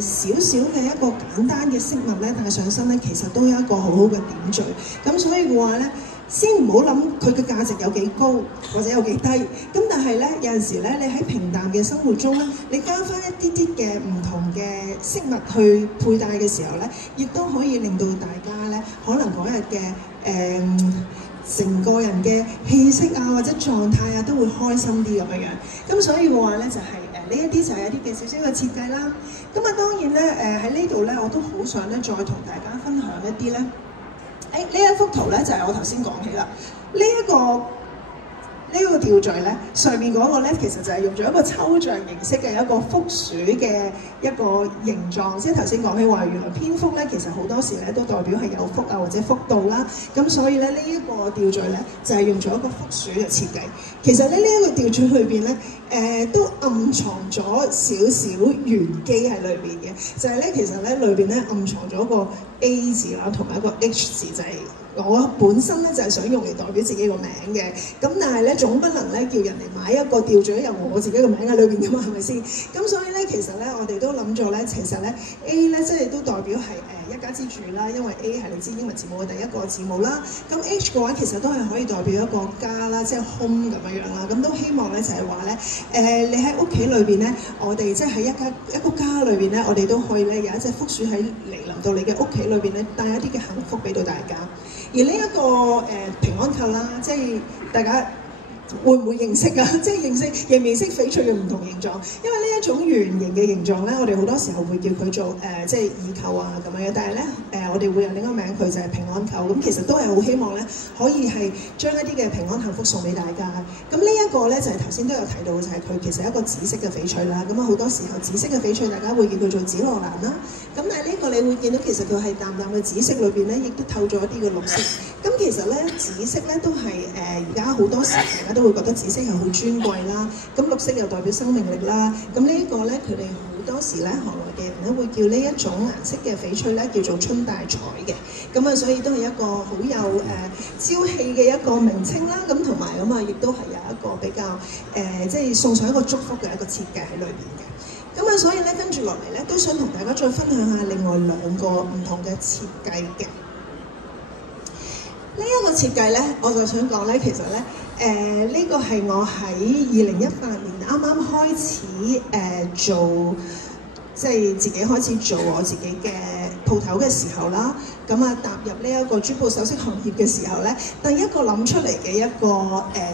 少少嘅一個簡單嘅飾物咧，戴上身咧，其實都有一個好好嘅點綴。咁所以嘅話咧，先唔好諗佢嘅價值有幾高或者有幾低。咁但係咧，有陣時咧，你喺平淡嘅生活中咧，你加翻一啲啲嘅唔同嘅飾物去佩戴嘅時候咧，亦都可以令到大家咧，可能嗰日嘅成個人嘅氣息啊，或者狀態啊，都會開心啲咁樣樣。咁所以嘅話咧，就係呢一啲就係一啲嘅少少嘅設計啦。咁啊，當然咧喺呢度咧，我都好想咧再同大家分享一啲咧。呢一幅圖咧就係我頭先講起啦。呢個吊墜咧，上面嗰個咧其實就係用咗一個抽象形式嘅一個福鼠嘅一個形狀，即係頭先講起話，原來蝙蝠咧其實好多時咧都代表係有福啊或者福到啦，咁所以咧呢一個吊墜咧就係用咗一個福鼠嘅設計。其實咧呢一個吊墜裏邊咧都暗藏咗少少玄機喺裏邊嘅，就係咧其實咧裏邊咧暗藏咗個 A 字啦，同埋一個 H 字，就係我本身咧就係想用嚟代表自己個名嘅，咁但係咧總不能咧叫人哋買一個吊墜有我自己個名喺裏邊噶嘛，係咪先？咁所以咧其實咧我哋都諗咗咧，其實咧 A 咧即係都代表係一家之主啦，因為 A 係你知英文字母嘅第一個字母啦。咁 H 嘅話其實都係可以代表一個家啦，即係 home 咁樣樣啦。咁都希望咧就係話咧你喺屋企裏邊咧，我哋即係喺一個家裏邊咧，我哋都可以咧有一隻福鼠喺嚟臨到你嘅屋企裏邊咧，帶一啲嘅幸福俾到大家。而呢一個平安扣啦，即係大家會唔會認識啊？即係認唔認識翡翠嘅唔同形狀？因為呢一種圓形嘅形狀咧，我哋好多時候會叫佢做即係耳扣啊咁樣嘅。但係咧我哋會有另一個名，佢就係平安扣。咁其實都係好希望咧，可以係將一啲嘅平安幸福送俾大家。咁呢一個咧就係頭先都有提到，就係佢其實係一個紫色嘅翡翠啦。咁啊好多時候紫色嘅翡翠大家會叫佢做紫羅蘭啦。咁但係呢個你會見到其實佢係淡淡嘅紫色裏邊咧，亦都透咗一啲嘅綠色。咁其實咧紫色咧都係而家好多時大家都會覺得紫色係好尊貴啦，咁綠色又代表生命力啦。咁呢一個咧，佢哋好多時咧，行內嘅人咧會叫呢一種顏色嘅翡翠咧叫做春大彩嘅。咁啊，所以都係一個好有朝氣嘅一個名稱啦。咁同埋咁啊，亦都係有一個比較即係送上一個祝福嘅一個設計喺裏邊嘅。咁啊，所以咧跟住落嚟咧，都想同大家再分享下另外2個唔同嘅設計嘅。呢一個設計咧，我就想講咧，其實咧，呢個係我喺2018年啱啱開始做，即係自己開始做我自己嘅鋪頭嘅時候啦。咁啊，踏入呢一個珠寶首飾行業嘅時候咧，第一個諗出嚟嘅一個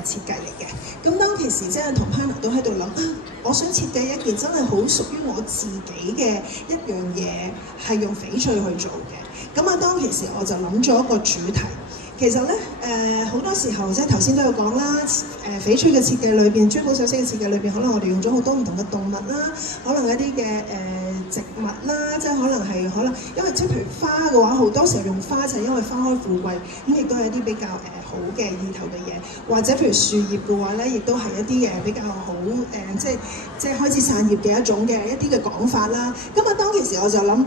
設計嚟嘅。咁當其時即係同 partner 都喺度諗啊，我想設計一件真係好屬於我自己嘅一樣嘢，係用翡翠去做嘅。咁啊，當其時我就諗咗一個主題。其實咧，好多時候即係頭先都有講啦，翡翠嘅設計裏邊，珠寶首飾嘅設計裏邊，可能我哋用咗好多唔同嘅動物啦，可能一啲嘅植物啦，即係可能因為即係譬如花嘅話，好多時候用花就係因為花開富貴，咁亦都係一啲比較好嘅意頭嘅嘢，或者譬如樹葉嘅話咧，亦都係一啲比較好即係開始散葉嘅一種嘅一啲嘅講法啦。咁啊，當其時我就諗，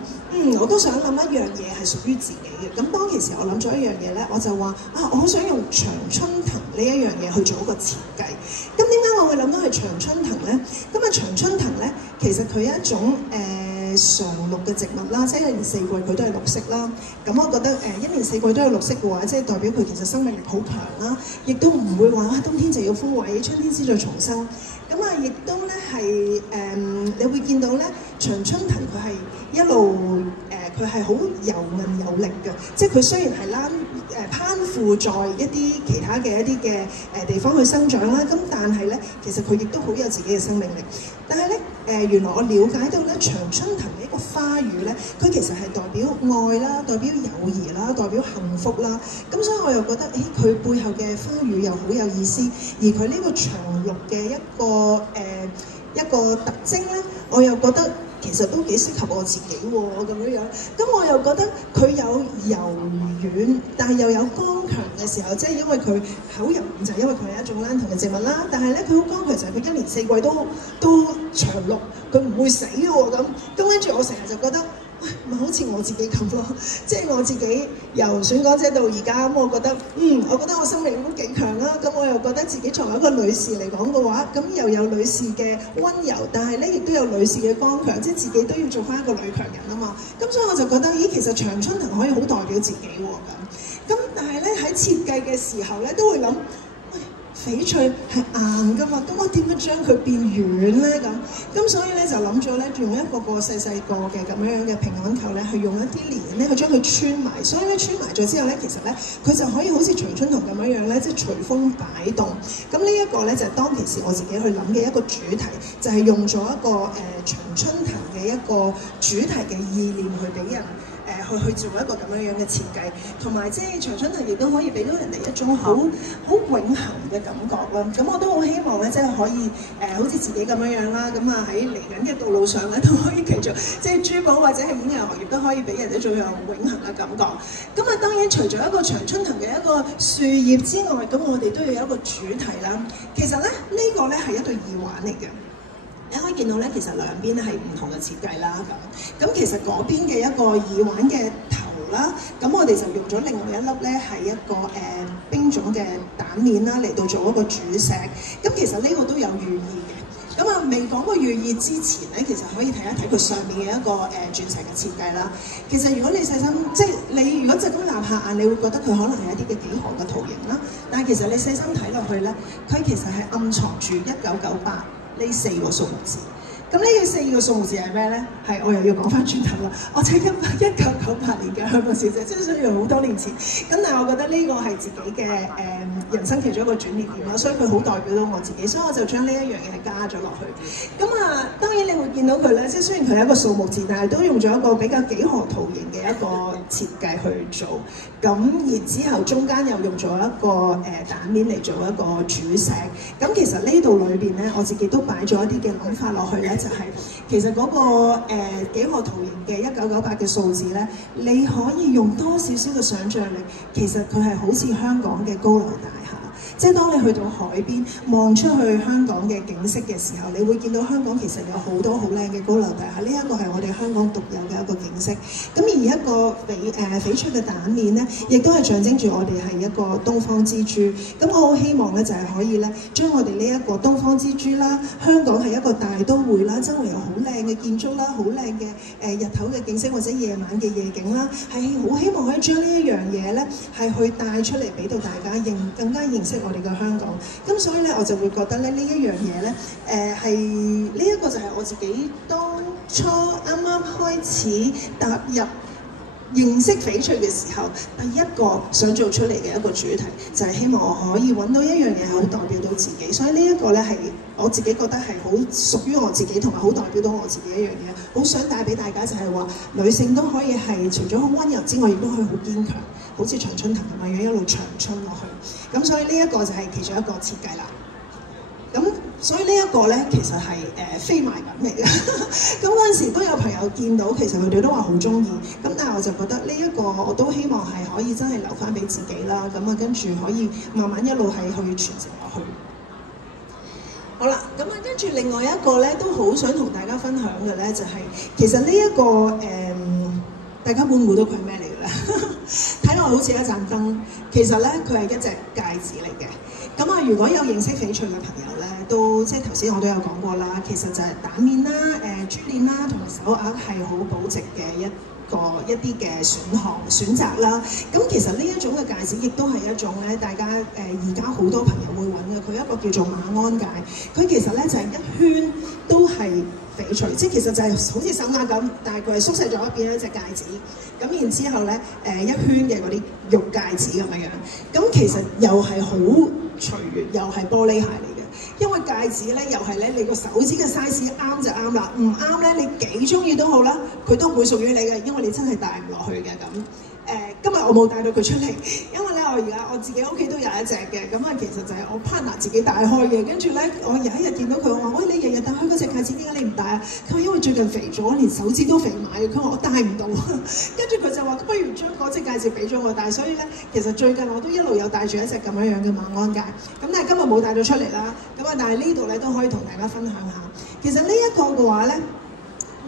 我都想諗一樣嘢係屬於自己嘅。咁當其時我諗咗一樣嘢咧，我就話啊，我好想用長春藤呢一樣嘢去做一個設計。咁點解我會諗到係長春藤咧？咁啊，長春藤咧，其實佢係一種常綠嘅植物啦，即係一年四季佢都係綠色啦。咁我覺得一年四季都係綠色嘅話，即係代表佢其實生命力好強啦，亦都唔會話冬天就要枯萎，春天先再重生。咁啊，亦都咧係你會見到咧，長春藤佢係一路佢係好柔韌有力嘅，即係佢雖然係攀附在一啲其他嘅一啲嘅地方去生長啦，咁但係咧，其實佢亦都好有自己嘅生命力。但係咧原來我了解到咧，長春藤呢個花語咧，佢其實係代表愛啦，代表友誼啦，代表幸福啦。咁所以我又覺得，佢背後嘅花語又好有意思，而佢呢個長綠嘅一個特徵咧，我又覺得其實都幾適合我自己喎咁樣。咁我又覺得佢有柔軟，但係又有剛強嘅時候，即係因為佢好柔軟，就係因為佢係一種蘭藤嘅植物啦。但係咧，佢好剛強就係佢一年四季都長綠，佢唔會死喎咁。跟住我成日就覺得，咪好似我自己咁咯，即係我自己由選港姐到而家，咁我覺得，我覺得我生命力都幾強啦。咁我又覺得自己作為一個女士嚟講嘅話，咁又有女士嘅溫柔，但係咧亦都有女士嘅剛強，即係自己都要做翻一個女強人啊嘛。咁所以我就覺得，其實長春藤可以好代表自己喎咁。咁但係咧喺設計嘅時候咧，都會諗。翡翠係硬㗎嘛，咁我點樣將佢變軟咧咁所以咧就諗咗咧，用一個細個嘅咁樣嘅平安扣咧，去用一啲鏈咧去將佢穿埋，所以咧穿埋咗之後咧，其實咧佢就可以好似長春藤咁樣咧，即係隨風擺動。咁呢一個咧就係當其時我自己去諗嘅一個主題，就係用咗一個長春藤嘅一個主題嘅意念去俾人。去做一個咁樣嘅設計，同埋即係長春藤亦都可以俾到人哋一種好永恆嘅感覺啦。咁我都好希望咧，即係可以好似自己咁樣啦。咁啊喺嚟緊嘅道路上咧，都可以繼續即係珠寶或者係演藝行業都可以俾人哋最有永恆嘅感覺。咁啊當然除咗一個長春藤嘅一個樹葉之外，咁我哋都要有一個主題啦。其實咧呢個咧係一對耳環嚟嘅。你可以見到咧，其實兩邊咧係唔同嘅設計啦。咁其實嗰邊嘅一個耳環嘅頭啦，咁我哋就用咗另外一粒咧係一個冰種嘅蛋面啦嚟到做一個主石。咁其實呢個都有寓意嘅。咁啊未講個寓意之前咧，其實可以睇一睇佢上面嘅一個鑽石嘅設計啦。其實如果你細心，即係你如果就咁擸下眼，你會覺得佢可能係一啲嘅幾何嘅圖形啦。但係其實你細心睇落去咧，佢其實係暗藏住1998。呢4個數目字，咁呢個4個數目字係咩咧？係我又要講翻轉頭啦。我睇緊1998年嘅香港小姐，即係雖然好多年前，咁但係我覺得呢個係自己嘅人生其中一個轉捩點啦，所以佢好代表到我自己，所以我就將呢一樣嘢加咗落去。咁啊，當然你會見到佢咧，即係雖然佢係一個數目字，但係都用咗一個比較幾何圖形嘅一個設計去做。咁然之後中間又用咗一個蛋面嚟做一個主石。咁其實呢度裏邊咧，我自己都擺咗一啲嘅諗法落去咧，就係、其實嗰、個幾何圖形嘅1998嘅數字咧，你可以用多少少嘅想像力，其實佢係好似香港嘅高樓大廈。即係當你去到海邊望出去香港嘅景色嘅時候，你會見到香港其實有好多好靚嘅高樓大廈，呢一個係我哋香港獨有嘅一個景色。咁而一個翡翠嘅蛋面咧，亦都係象徵住我哋係一個東方之珠。咁我好希望咧就係可以咧將我哋呢一個東方之珠啦，香港係一個大都會啦，周圍有好靚嘅建築啦，好靚嘅日頭嘅景色或者夜晚嘅夜景啦，係好希望可以將呢一樣嘢咧係去帶出嚟俾到大家更加認識我哋嘅香港。咁所以咧我就會覺得咧呢一樣嘢咧係呢一個就係我自己當初啱啱開始踏入認識翡翠嘅時候，第一個想做出嚟嘅一個主題就係希望我可以揾到一樣嘢好代表到自己，所以呢一個咧係我自己覺得係好屬於我自己，同埋好代表到我自己一樣嘢，好想帶俾大家就係話女性都可以係除咗好溫柔之外，亦都可以好堅強，好似長春藤咁樣一路長春落去。咁所以呢一個就係其中一個設計啦。咁所以呢一個咧其實係非賣品嚟嘅。咁嗰陣時都有朋友見到，其實佢哋都話好中意。咁但係我就覺得呢一個我都希望係可以真係留翻俾自己啦。咁啊跟住可以慢慢一路係去傳承落去。好啦，咁啊跟住另外一個咧都好想同大家分享嘅咧就係、其實呢、一個大家估唔估到佢係咩嚟嘅咧？睇落好似一盞燈，其實咧佢係一隻戒指嚟嘅。咁啊，如果有認識翡翠嘅朋友咧，都即係頭先我都有講過啦，其實就係蛋面啦、珠鏈啦同埋手鐲係好保值嘅一啲嘅選擇啦。咁其實呢一種嘅戒指亦都係一種咧，大家而家好多朋友會揾嘅，佢一個叫做馬鞍戒。佢其實咧就係一圈都係翡翠，即係其實就係好似手鐲咁，但係佢係縮細咗一邊一隻戒指。咁然之後咧，一圈嘅嗰啲玉戒指咁樣樣。咁其實又係好隨緣，又係玻璃鞋嚟嘅。因為戒指咧又係咧，你個手指嘅 size 啱就啱啦，唔啱咧你幾中意都好啦，佢都唔會屬於你嘅，因為你真係戴唔落去嘅咁。今日我冇帶到佢出嚟，因為咧我自己屋企都有一隻嘅，咁啊其實就係我 partner 自己戴開嘅，跟住咧我有一日見到佢，我話：喂，你日日戴開嗰隻戒指，點解你唔戴啊？佢話因為最近肥咗，連手指都肥埋嘅。佢話我戴唔到，跟住佢就話不如將嗰隻戒指俾咗我戴，所以咧其實最近我都一路有戴住一隻咁樣樣嘅馬鞍戒，咁但係今日冇帶到出嚟啦，咁啊但係呢度咧都可以同大家分享下，其實呢一個嘅話咧。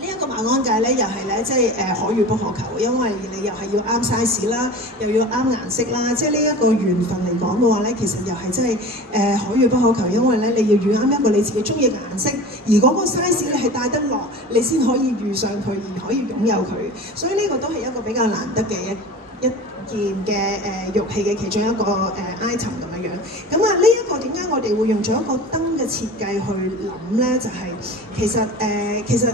呢一個馬鞍戒咧，又係咧，即係可遇不可求，因為你又係要啱 size 啦，又要啱顏色啦，即係呢一個緣分嚟講嘅話咧，其實又係真係可遇不可求，因為咧你要遇啱一個你自己中意嘅顏色，而嗰個 size 你係戴得落，你先可以遇上佢，而可以擁有佢，所以呢個都係一個比較難得嘅一件嘅玉器嘅其中一個item 咁樣樣。咁啊，呢一個點解我哋會用咗一個燈嘅設計去諗咧？就係、其實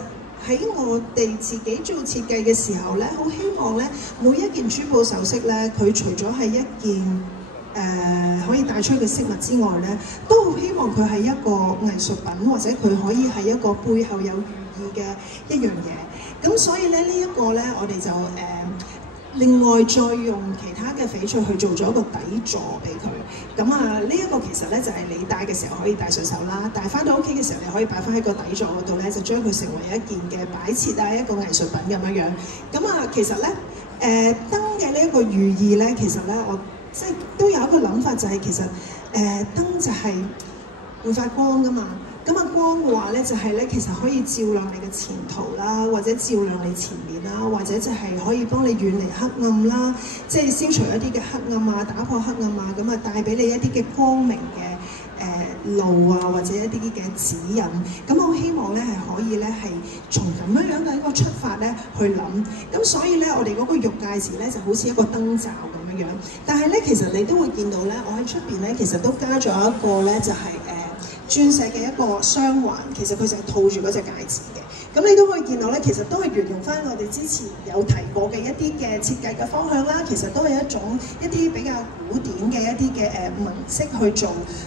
喺我哋自己做設計嘅時候咧，好希望咧每一件珠寶首飾咧，佢除咗係一件可以帶出嘅飾物之外咧，都好希望佢係一個藝術品，或者佢可以係一個背後有寓意嘅一樣嘢。咁所以咧呢一個咧，我哋就另外再用其他嘅翡翠去做咗一個底座俾佢。咁啊，呢一個其實咧就係你戴嘅時候可以戴上手啦，但係翻到屋企嘅時候你可以擺翻喺個底座嗰度咧，就將佢成為一件嘅擺設啊，一個藝術品咁樣樣。咁啊，其實咧燈嘅呢一個寓意咧，其實咧我即係都有一個諗法，就係其實燈就係會發光噶嘛。咁啊光嘅話咧，就係咧其實可以照亮你嘅前途啦，或者照亮你前面啦，或者就係可以幫你遠離黑暗啦，即係消除一啲嘅黑暗啊，打破黑暗啊，咁啊帶俾你一啲嘅光明嘅路啊，或者一啲嘅指引。咁我希望咧係可以咧係從咁樣樣嘅一個出發咧去諗。咁所以咧我哋嗰個玉戒指咧就好似一個燈罩咁樣樣。但係咧其實你都會見到咧，我喺出邊咧其實都加咗一個咧就係鑽石嘅一個雙環，其實佢就係套住嗰隻戒指嘅。咁你都可以見到咧，其實都係沿用翻我哋之前有提過嘅一啲嘅設計嘅方向啦。其實都係一啲比較古典嘅一啲嘅紋飾去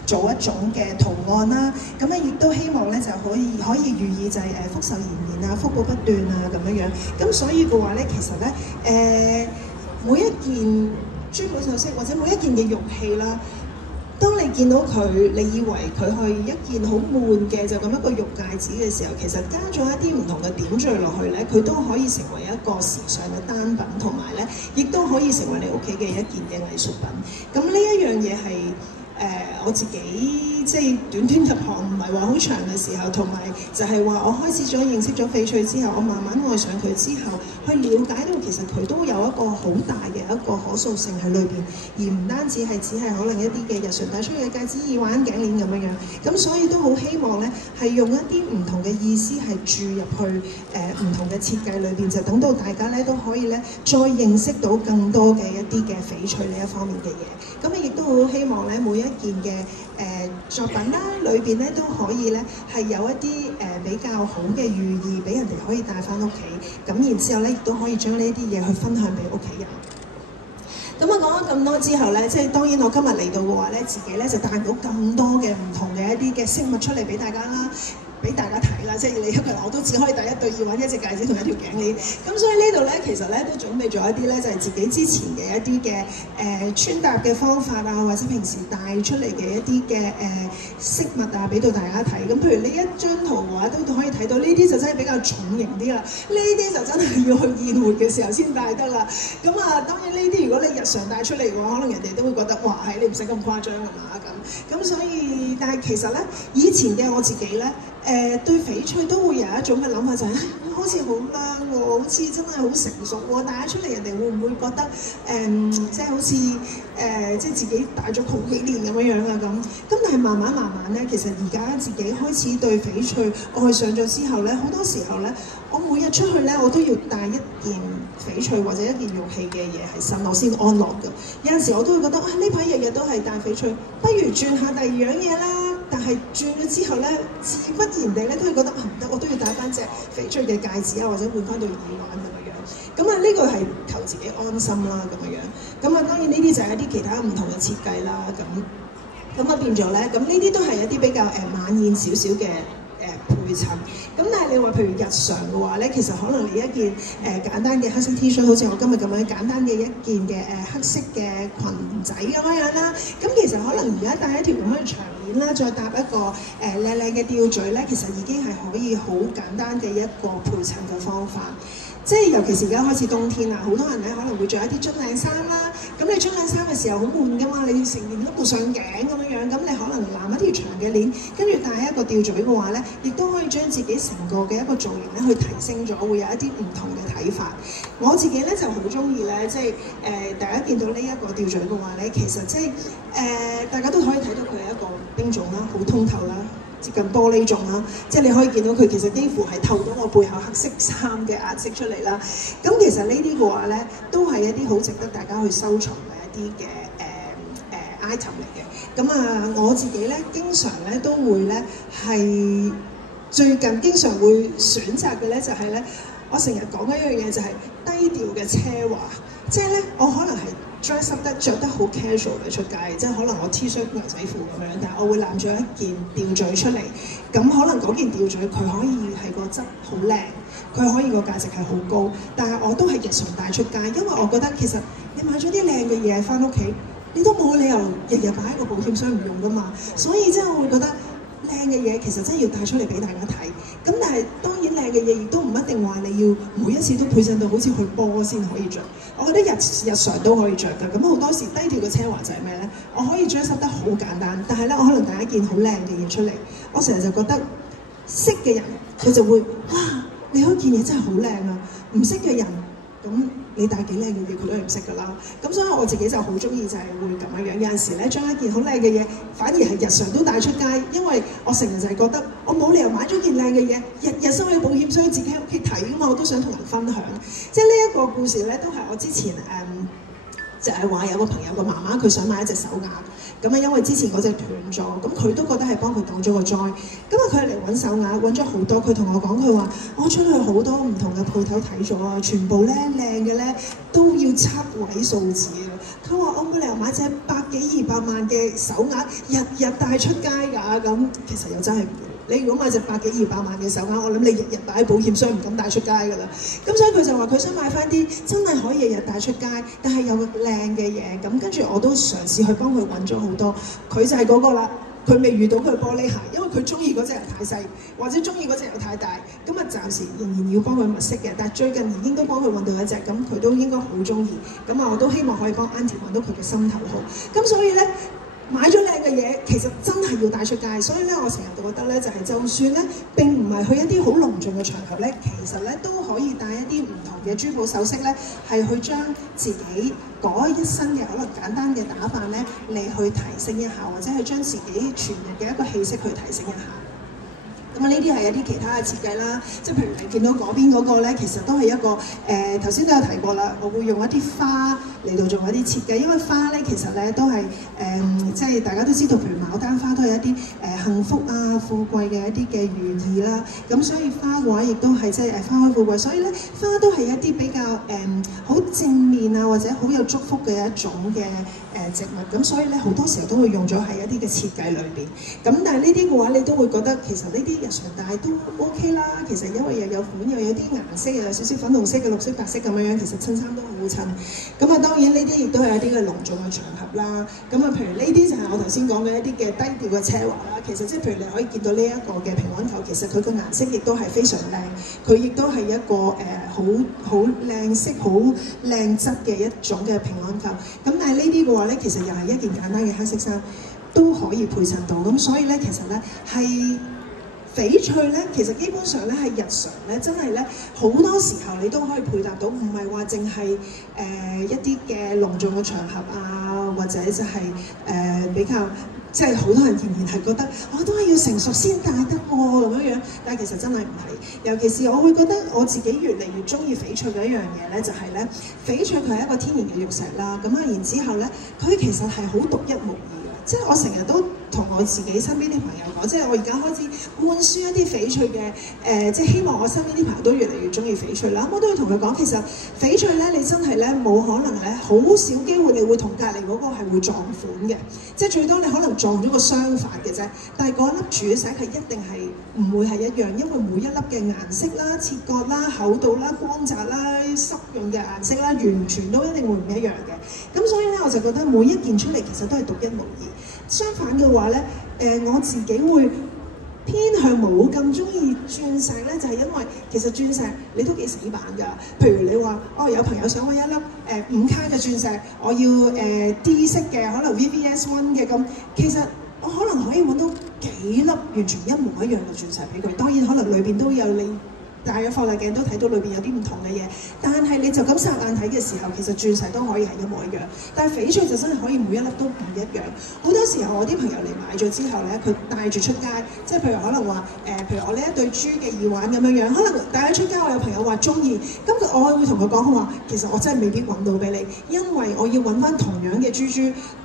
做一種嘅圖案啦。咁咧亦都希望咧就可以寓意就係福壽延年啊、福報不斷啊咁樣。咁所以嘅話咧，其實咧每一件珠寶首飾或者每一件嘅玉器啦。當你見到佢，你以為佢係一件好悶嘅就咁一個玉戒指嘅時候，其實加咗一啲唔同嘅點綴落去咧，佢都可以成為一個時尚嘅單品，同埋咧亦都可以成為你屋企嘅一件嘅藝術品。咁呢一樣嘢係我自己即係短入行唔係話好長嘅時候，同埋就係話我開始咗認識咗翡翠之後，我慢慢愛上佢之後，去了解到其實佢都有一個好大嘅一個可塑性喺裏邊，而唔單止係只係可能一啲嘅日常帶出去嘅戒指、耳環、頸鏈咁樣。咁所以都好希望咧係用一啲唔同嘅意思係注入去唔同嘅設計裏邊，就等到大家咧都可以咧再認識到更多嘅一啲嘅翡翠呢一方面嘅嘢。咁亦都好希望咧每一件嘅作品啦，裏邊咧都可以咧係有一啲比較好嘅寓意，俾人哋可以帶翻屋企。咁然之後咧，亦都可以將呢一啲嘢去分享俾屋企人。咁啊講咗咁多之後咧，即係當然我今日嚟到嘅話咧，自己咧就帶到咁多嘅唔同嘅一啲嘅飾物出嚟俾大家啦。俾大家睇啦，即係你一個人我都只可以帶一對耳環、一隻戒指同一條頸鏈。咁所以呢度咧，其實咧都準備咗一啲咧，就係自己之前嘅一啲嘅穿搭嘅方法啊，或者平時帶出嚟嘅一啲嘅飾物啊，俾到大家睇。咁譬如呢一張圖嘅話，都可以睇到呢啲就真係比較重型啲啦。呢啲就真係要去宴會嘅時候先帶得啦。咁啊，當然呢啲如果你日常帶出嚟嘅話，可能人哋都會覺得哇，你唔使咁誇張㗎嘛咁。咁所以，但係其實咧，以前嘅我自己咧。對翡翠都會有一種嘅諗法，就係好似好靚喎，好似真係好成熟喎，帶出嚟人哋會唔會覺得即係好似即係自己戴咗好幾年咁樣啊咁？咁但係慢慢咧，其實而家自己開始對翡翠愛上咗之後咧，好多時候咧，我每日出去咧，我都要帶一件翡翠或者一件玉器嘅嘢喺身，我先安樂嘅。有陣時我都會覺得呢排日日都係戴翡翠，不如轉下第二樣嘢啦。但係轉咗之後咧，自不然地咧都會覺得唔得，我都要戴翻隻翡翠嘅戒指啊，或者換翻對耳環咁樣。咁啊，呢個係求自己安心啦咁樣。咁啊，當然呢啲就係一啲其他唔同嘅設計啦。咁啊變咗咧，咁呢啲都係一啲比較晚宴少少嘅配襯。咁但係你話譬如日常嘅話咧，其實可能你一件簡單嘅黑色 T 恤，好似我今日咁樣簡單嘅一件嘅黑色嘅裙仔咁樣啦。咁其實可能而家戴一條咁樣嘅長鏈啦，再搭一個靚靚嘅吊墜咧，其實已經係可以好簡單嘅一個配襯嘅方法。即係尤其是而家開始冬天啦，好多人咧可能會着一啲樽領衫啦。咁你樽領衫嘅時候好悶㗎嘛，你成年都冇上頸咁樣，咁你可能攬一條長嘅鏈，跟住戴一個吊墜嘅話咧，亦都可以將自己成個嘅一個造型咧去提升咗，會有一啲唔同嘅睇法。我自己咧就好中意咧，即係大家見到呢一個吊墜嘅話咧，其實即係大家都可以睇到佢係一個冰種啦，好通透啦。接近玻璃種啦，即係你可以見到佢其實幾乎係透到我背後黑色衫嘅顏色出嚟啦。咁其實呢啲嘅話咧，都係一啲好值得大家去收藏嘅一啲嘅item 嚟嘅。咁啊，我自己咧經常咧都會咧係最近經常會選擇嘅咧就係咧，我成日講一樣嘢就係低調嘅奢華，即係咧我可能係dress up 得著得好 casual 嘅出街，即係可能我 T 恤牛仔褲咁樣，但係我會攬咗一件吊墜出嚟，咁可能嗰件吊墜佢可以係個質好靚，佢可以個價值係好高，但係我都係日常帶出街，因為我覺得其實你買咗啲靚嘅嘢翻屋企，你都冇理由日日擺喺個保險箱唔用噶嘛，所以即係我會覺得靚嘅嘢其實真係要帶出嚟俾大家睇。咁但係當然靚嘅嘢亦都唔一定話你要每一次都配襯到好似去波先可以着。我覺得日常都可以着㗎。咁好多時低調嘅奢華就係咩咧？我可以將執得好簡單，但係咧我可能帶一件好靚嘅嘢出嚟。我成日就覺得識嘅人佢就會哇，你嗰件嘢真係好靚啊！唔識嘅人咁你帶幾靚嘅嘢佢都係唔識㗎啦。咁所以我自己就好中意就係會咁樣樣。有陣時咧將一件好靚嘅嘢，反而係日常都帶出街，因為我成日就係覺得我冇理由買咗件靚嘅嘢，日日收起保險箱自己喺屋企睇㗎嘛，我都想同人分享。即係呢一個故事咧，都係我之前就係話有個朋友個媽媽佢想買一隻手鐲，咁啊因為之前嗰隻斷咗，咁佢都覺得係幫佢擋咗個災，咁啊佢嚟揾手鐲揾咗好多，佢同我講佢話我出去好多唔同嘅鋪頭睇咗啊，全部咧靚嘅咧都要7位數字啊，佢話我冇理由買隻100幾200萬嘅手鐲日日帶出街㗎，咁其實又真係唔會。你如果買隻100幾200萬嘅手鐲，我諗你日日帶喺保險箱唔敢帶出街㗎啦。咁所以佢就話佢想買翻啲真係可以日日帶出街，但係有靚嘅嘢。咁跟住我都嘗試去幫佢揾咗好多，佢就係嗰個啦。佢未遇到佢玻璃鞋，因為佢中意嗰隻又太細，或者中意嗰隻又太大。咁啊暫時仍然要幫佢物色嘅，但係最近已經都幫佢揾到一隻，咁佢都應該好中意。咁啊我都希望可以幫 Auntie 揾到佢嘅心頭好。咁所以咧。買咗靚嘅嘢，其實真係要帶出街，所以咧，我成日都覺得咧，就係就算咧並唔係去一啲好隆重嘅場合咧，其實咧都可以帶一啲唔同嘅珠寶首飾咧，係去將自己嗰一身嘅可能簡單嘅打扮咧，嚟去提升一下，或者係將自己全日嘅一個氣息去提升一下。咁啊，呢啲係一啲其他嘅設計啦，即係譬如你見到嗰邊嗰個咧，其實都係一個頭先都有提過啦，我會用一啲花嚟到做一啲設計，因為花咧其實咧都係即係大家都知道，譬如牡丹花都係一啲幸福啊、富貴嘅一啲嘅寓意啦。咁所以花嘅話，亦都係即係花開富貴，所以咧花都係一啲比較好正面啊，或者好有祝福嘅一種嘅植物。咁所以咧好多時候都會用咗喺一啲嘅設計裏邊。咁但係呢啲嘅話，你都會覺得其實呢啲日常戴都 OK 啦。其實因為又有款又有啲顏色，又有少少粉紅色嘅、綠色、白色咁樣，其實襯衫都好襯。咁啊當然呢啲亦都係一啲嘅隆重嘅場合啦。咁啊譬如呢啲就係我頭先講嘅一啲嘅低調嘅奢華啦。其實即係譬如你可以見到呢一個嘅平安球，其實佢個顏色亦都係非常靚，佢亦都係一個好靚色、好靚質嘅一種嘅平安球。咁但係呢啲嘅話咧，其實又係一件簡單嘅黑色衫都可以配襯到。咁所以咧，其實咧係翡翠咧，其實基本上咧係日常咧，真係咧好多時候你都可以配搭到，唔係話淨係一啲嘅隆重嘅場合啊，或者就係比較。即係好多人仍然係覺得我都係要成熟先戴得喎咁樣，但係其實真係唔係。尤其是我會覺得我自己越嚟越中意翡翠嘅一樣嘢咧，就係咧翡翠佢係一個天然嘅玉石啦。咁啊然之後咧，佢其實係好獨一無二嘅。即係我成日都同我自己身邊啲朋友講，即係我而家開始灌輸一啲翡翠嘅即係希望我身邊啲朋友都越嚟越中意翡翠啦。我都會同佢講，其實翡翠咧，你真係咧冇可能咧，好少機會你會同隔離嗰個係會撞款嘅，即係最多你可能撞咗個相反嘅啫。但係嗰粒主石係一定係唔會係一樣，因為每一粒嘅顏色啦、切割啦、厚度啦、光澤啦、濕潤嘅顏色啦，完全都一定會唔一樣嘅。咁所以咧，我就覺得每一件出嚟其實都係獨一無二。相反嘅話咧，我自己會偏向冇咁中意鑽石咧，就係因為其實鑽石你都幾死板㗎。譬如你話有朋友想揾一粒5卡嘅鑽石，我要D 色嘅，可能 VVS1 嘅咁，其實我可能可以揾到幾粒完全一模一樣嘅鑽石俾佢。當然可能裏邊都有你。戴咗放大鏡都睇到裏邊有啲唔同嘅嘢，但係你就咁霎眼睇嘅時候，其實鑽石都可以係一模一樣，但係翡翠就真係可以每一粒都唔一樣。好多時候我啲朋友嚟買咗之後咧，佢帶住出街，即係譬如可能話譬如我呢一對珠嘅耳環咁樣樣，可能帶咗出街，我有朋友話中意，咁我會同佢講佢話，其實我真係未必揾到俾你，因為我要揾翻同樣嘅珠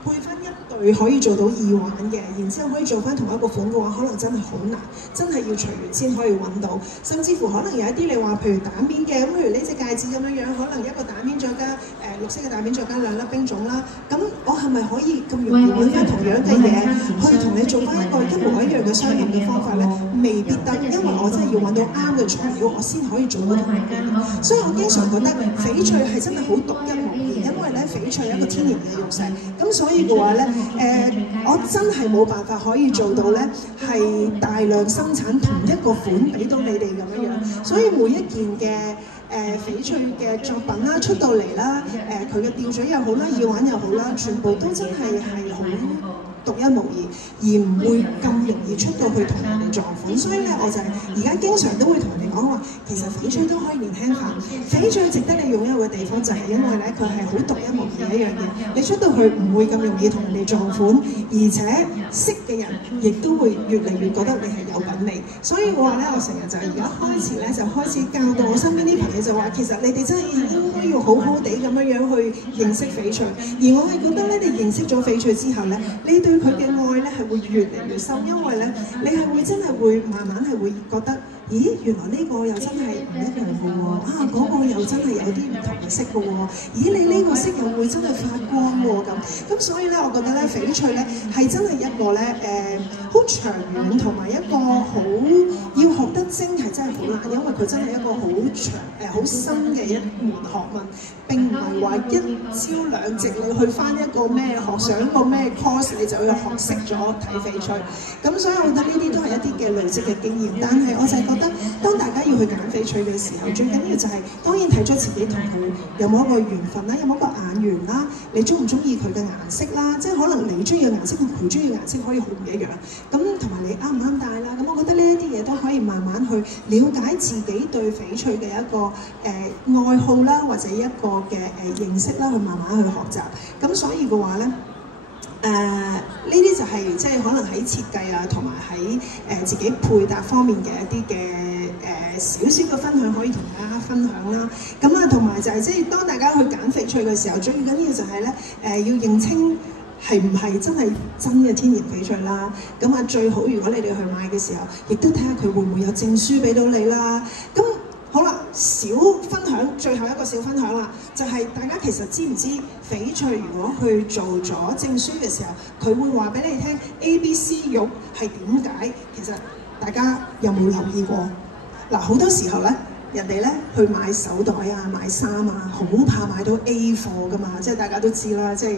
配翻一對可以做到耳環嘅，然之後可以做翻同一個款嘅話，可能真係好難，真係要隨緣先可以揾到，甚至乎可能有一啲你話譬如蛋面嘅，咁譬如呢隻戒指咁樣樣，可能一個蛋面再加綠色嘅蛋面再加2粒冰種啦，咁我係咪可以咁容易揾翻同樣嘅嘢去同你做翻一個一模一樣嘅相應嘅方法咧？未必得，因為我真係要揾到啱嘅材料，我先可以做到同一樣。所以我經常覺得翡翠係真係好獨一無二，因為咧翡翠係一個天然嘅玉石，咁所以嘅話咧我真係冇辦法可以做到咧係大量生產同一個款俾到你哋咁樣樣，所以每一件嘅翡翠嘅作品啦出到嚟啦，佢嘅吊墜又好啦，耳環又好啦，全部都真係好獨一無二，而唔會咁容易出到去同人哋撞款。所以咧，我就係而家經常都會同你講話，其實翡翠都可以年輕化。翡翠值得你擁有嘅地方就係因為咧，佢係好獨一無二嘅一樣嘢。你出到去唔會咁容易同人哋撞款，而且識嘅人亦都會越嚟越覺得你係有品味。所以我話咧，我成日就係而家開始咧，就開始教導我身邊啲朋友就話，其實你哋真係應該要好好地咁樣去認識翡翠。而我係覺得咧，你認識咗翡翠之後咧，你對佢嘅愛咧係會越嚟越深，因為咧你係會真係會慢慢係會覺得，咦，原來呢個又真係唔一樣嘅喎，啊嗰個又真係有啲唔同嘅色嘅喎，咦你呢個色又會真係發光喎咁所以咧，我覺得咧翡翠咧係真係一個咧好長遠同埋一個好要學得精係真係好難，因為佢真係一個好長好深嘅一門學問，並唔係話一朝兩夕你去翻一個咩上一個咩 course 你就要學識咗睇翡翠。咁所以我覺得呢啲都係一啲嘅累積嘅經驗，但係我就係覺得當大家要去揀翡翠嘅時候，最緊要就係當然睇咗自己同佢有冇一個緣分啦，有冇一個眼緣啦，你中唔中意佢嘅顏色啦，即係可能你中意嘅顏色同佢中意嘅顏色可以好唔一樣，咁同埋你啱唔啱戴啦，咁我覺得呢一啲嘢都可以慢慢去了解自己對翡翠嘅一個愛好啦，或者一個嘅認識啦，去慢慢去學習。咁所以嘅話咧，呢啲就係即係可能喺設計啊，同埋喺自己配搭方面嘅一啲嘅少少嘅分享，可以同大家分享啦。咁啊，同埋就係即係當大家去揀翡翠嘅時候，最緊要就係咧要認清係唔係真係真嘅天然翡翠啦。咁啊，最好如果你哋去買嘅時候，亦都睇下佢會唔會有證書俾到你啦。咁好啦，小分享，最後一個小分享啦，就係大家其實知唔知翡翠如果去做咗證書嘅時候，佢會話俾你聽 ABC 玉係點解？其實大家有冇留意過？嗱，好多時候咧，人哋咧去買手袋啊、買衫啊，好怕買到 A 貨噶嘛，即係大家都知啦，即係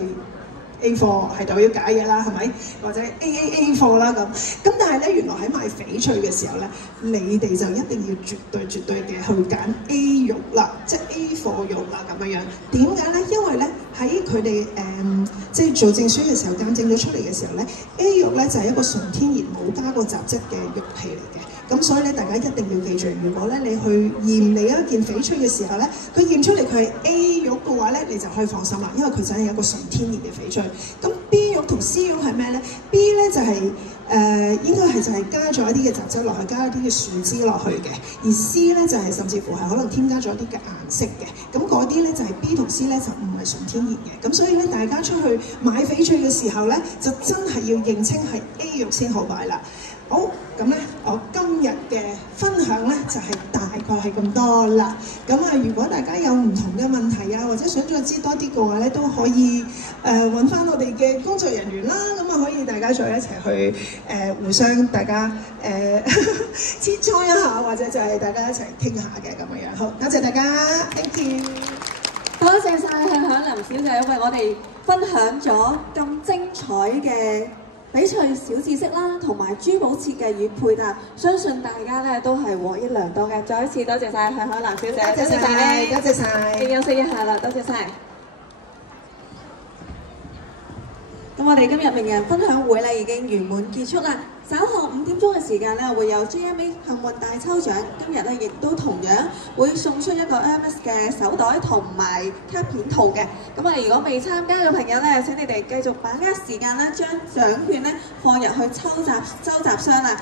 A 貨係代表假嘢啦，係咪？或者 AAA 貨啦咁。咁但係咧，原來喺買翡翠嘅時候咧，你哋就一定要絕對嘅去揀 A 玉啦，即係 A 貨玉啦咁樣樣。點解咧？因為咧喺佢哋即係做證書嘅時候鑑證咗出嚟嘅時候咧 ，A 玉咧就係一個純天然冇加過雜質嘅玉器嚟嘅。咁所以咧，大家一定要記住，如果咧你去驗你一件翡翠嘅時候咧，佢驗出嚟佢係 A 玉嘅話咧，你就可以放心啦，因為佢真係一個純天然嘅翡翠。咁 B 玉同 C 玉係咩咧 ？B 咧就係應該係就係加咗一啲嘅雜質落去，加一啲嘅樹枝落去嘅，而 C 咧就係甚至乎係可能添加咗一啲嘅顏色嘅。咁嗰啲咧就係 B 同 C 咧就唔係純天然嘅。咁所以咧，大家出去買翡翠嘅時候咧，就真係要認清係 A 玉先好買啦。好，咁咧，我今日嘅分享咧就係大概係咁多啦。咁啊，如果大家有唔同嘅問題啊，或者想再知多啲嘅話咧，都可以揾翻我哋嘅工作人員啦。咁啊，可以大家再一齊去互相大家切磋一下，或者就係大家一齊傾下嘅咁樣樣。好，多謝大家 ，thank you。多謝晒向響林小姐為我哋分享咗咁精彩嘅翡翠小知識啦，同埋珠寶設計與配搭，相信大家咧都係獲益良多嘅。再一次多謝晒向響林小姐，多謝晒，多謝晒，先休息一下啦，多謝晒。咁我哋今日名人分享會咧已經圓滿結束啦。稍後5點鐘嘅時間咧，會有 GMA 幸運大抽獎。今日咧亦都同樣會送出一個 MS 嘅手袋同埋卡片套嘅。咁如果未參加嘅朋友咧，請你哋繼續把握時間咧，將獎券咧放入去收集箱啦。